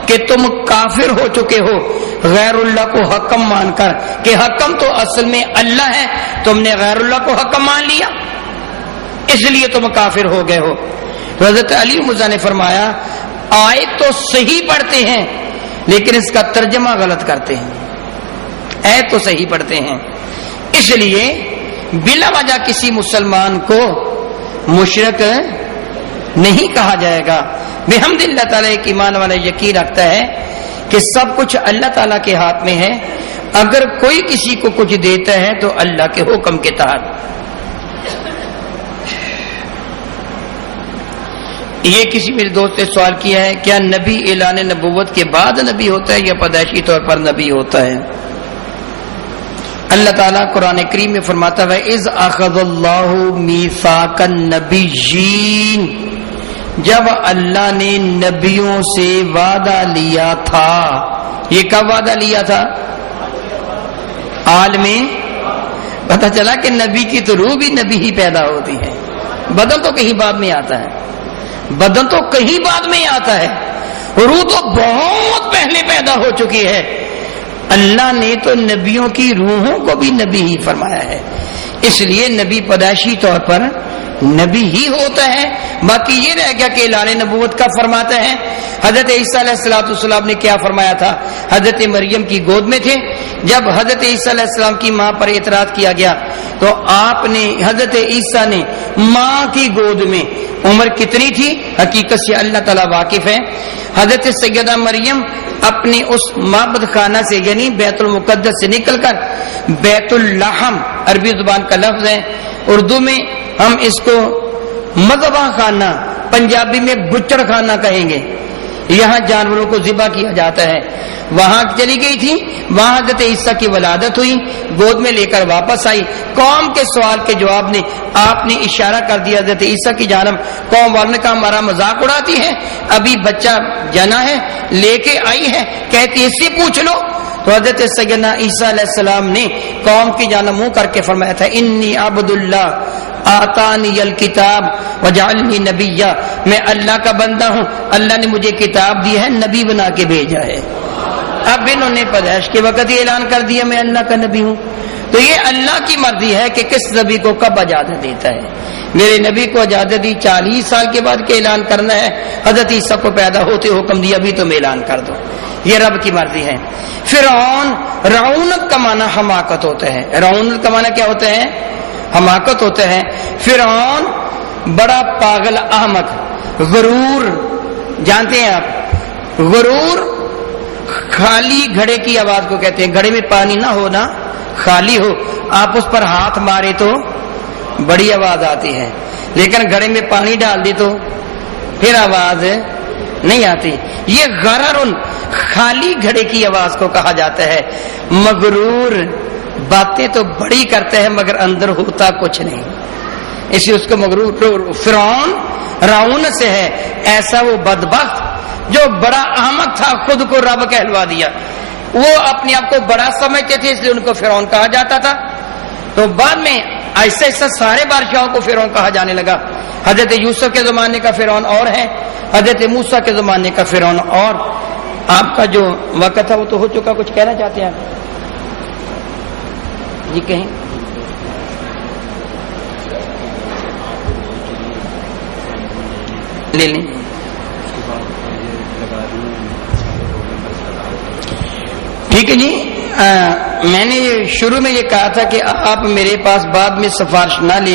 کہ تم کافر ہو چکے ہو غیر اللہ کو حکم مان کر، کہ حکم تو اصل میں اللہ ہے، تم نے غیر اللہ کو حکم مان لیا اس لیے تم کافر ہو گئے ہو۔ تو حضرت علی مرزا نے فرمایا آیت تو صحیح پڑھتے ہیں لیکن اس کا ترجمہ غلط کرتے ہیں، آیت تو صحیح پڑھتے ہیں، اس لیے بلا وجہ کسی مسلمان کو مشرک نہیں کہا جائے گا۔ بحمد اللہ تعالیٰ ایک ایمان والا یقین رکھتا ہے کہ سب کچھ اللہ تعالیٰ کے ہاتھ میں ہے، اگر کوئی کسی کو کچھ دیتا ہے تو اللہ کے حکم کے تحت۔ یہ کسی میرے دوست نے سوال کیا ہے کیا نبی اعلان نبوت کے بعد نبی ہوتا ہے یا پیدائشی طور پر نبی ہوتا ہے؟ اللہ تعالیٰ قرآن کریم میں فرماتا ہے اذ اخذ اللہ میثاق النبیین، جب اللہ نے نبیوں سے وعدہ لیا تھا۔ یہ کب وعدہ لیا تھا؟ عالم پتہ چلا کہ نبی کی تو روح بھی نبی ہی پیدا ہوتی ہے، بدن تو کہیں بعد میں آتا ہے، بدن تو کہیں بعد میں آتا ہے، روح تو بہت پہلے پیدا ہو چکی ہے۔ اللہ نے تو نبیوں کی روحوں کو بھی نبی ہی فرمایا ہے، اس لیے نبی پیدائشی طور پر نبی ہی ہوتا ہے۔ باقی یہ رہ گیا کہ اعلان نبوت کا فرماتا ہے۔ حضرت عیسیٰ علیہ السلام نے کیا فرمایا تھا؟ حضرت مریم کی گود میں تھے، جب حضرت عیسیٰ علیہ السلام کی ماں پر اعتراض کیا گیا تو آپ نے حضرت عیسیٰ نے ماں کی گود میں، عمر کتنی تھی حقیقت سے اللہ تعالیٰ واقف ہے، حضرت سیدہ مریم اپنے اس معبد خانہ سے یعنی بیت المقدس سے نکل کر بیت اللحم، عربی زبان کا لفظ ہے، اردو میں ہم اس کو مذبح خانہ، پنجابی میں بچڑ خانہ کہیں گے، یہاں جانوروں کو ذبح کیا جاتا ہے، وہاں چلی گئی تھی، وہاں حضرت عیسیٰ کی ولادت ہوئی، گود میں لے کر واپس آئی، قوم کے سوال کے جواب نے آپ نے اشارہ کر دیا حضرت عیسیٰ کی جانب، قوم والوں نے کہا ہمارا مذاق اڑاتی ہے، ابھی بچہ جنا ہے لے کے آئی ہے، کہتی اس سے پوچھ لو۔ تو حضرت سیدنا عیسیٰ علیہ السلام نے قوم کی جانب منہ کر کے فرمایا تھا انی عبد اللہ آتانی الکتاب وجعلنی نبیا، میں اللہ کا بندہ ہوں، اللہ نے مجھے کتاب دی ہے، نبی بنا کے بھیجا ہے۔ اب انہوں نے پیدائش کے وقت ہی اعلان کر دیا میں اللہ کا نبی ہوں، تو یہ اللہ کی مرضی ہے کہ کس نبی کو کب اجازت دیتا ہے۔ میرے نبی کو اجازت دی 40 سال کے بعد کہ اعلان کرنا ہے، حضرت عیسیٰ کو پیدا ہوتے حکم دیا بھی تم اعلان کر دو، یہ رب کی مرضی ہے۔ فرعون، رعونت کا معنی حماقت ہوتا ہے، رعونت کا معنی کیا ہوتا ہے؟ حماقت ہوتا ہے۔ فرعون بڑا پاگل احمق، غرور، جانتے ہیں آپ غرور خالی گھڑے کی آواز کو کہتے ہیں، گھڑے میں پانی نہ ہونا، خالی ہو، آپ اس پر ہاتھ مارے تو بڑی آواز آتی ہے، لیکن گھڑے میں پانی ڈال دی تو پھر آواز نہیں آتی۔ یہ غرر، خالی گھڑے کی آواز کو کہا جاتا ہے۔ مغرور، باتیں تو بڑی کرتا ہے مگر اندر ہوتا کچھ نہیں، اس لیے اس کو مغرور۔ فرعون راؤن سے ہے، ایسا وہ بدبخت جو بڑا احمق تھا، خود کو رب کہلوا دیا، وہ اپنے آپ کو بڑا سمجھتے تھے، اس لیے ان کو فرعون کہا جاتا تھا۔ تو بعد میں ایسا ایسا سارے بادشاہوں کو فرعون کہا جانے لگا۔ حضرت یوسف کے زمانے کا فرعون اور ہے، حضرت موسیٰ کے زمانے کا فرعون اور۔ آپ کا جو وقت تھا وہ تو ہو چکا، کچھ کہنا چاہتے ہیں آپ؟ جی کہیں۔ لے لیں۔ ٹھیک ہے جی، میں نے شروع میں یہ کہا تھا کہ آپ میرے پاس بعد میں سفارش نہ لے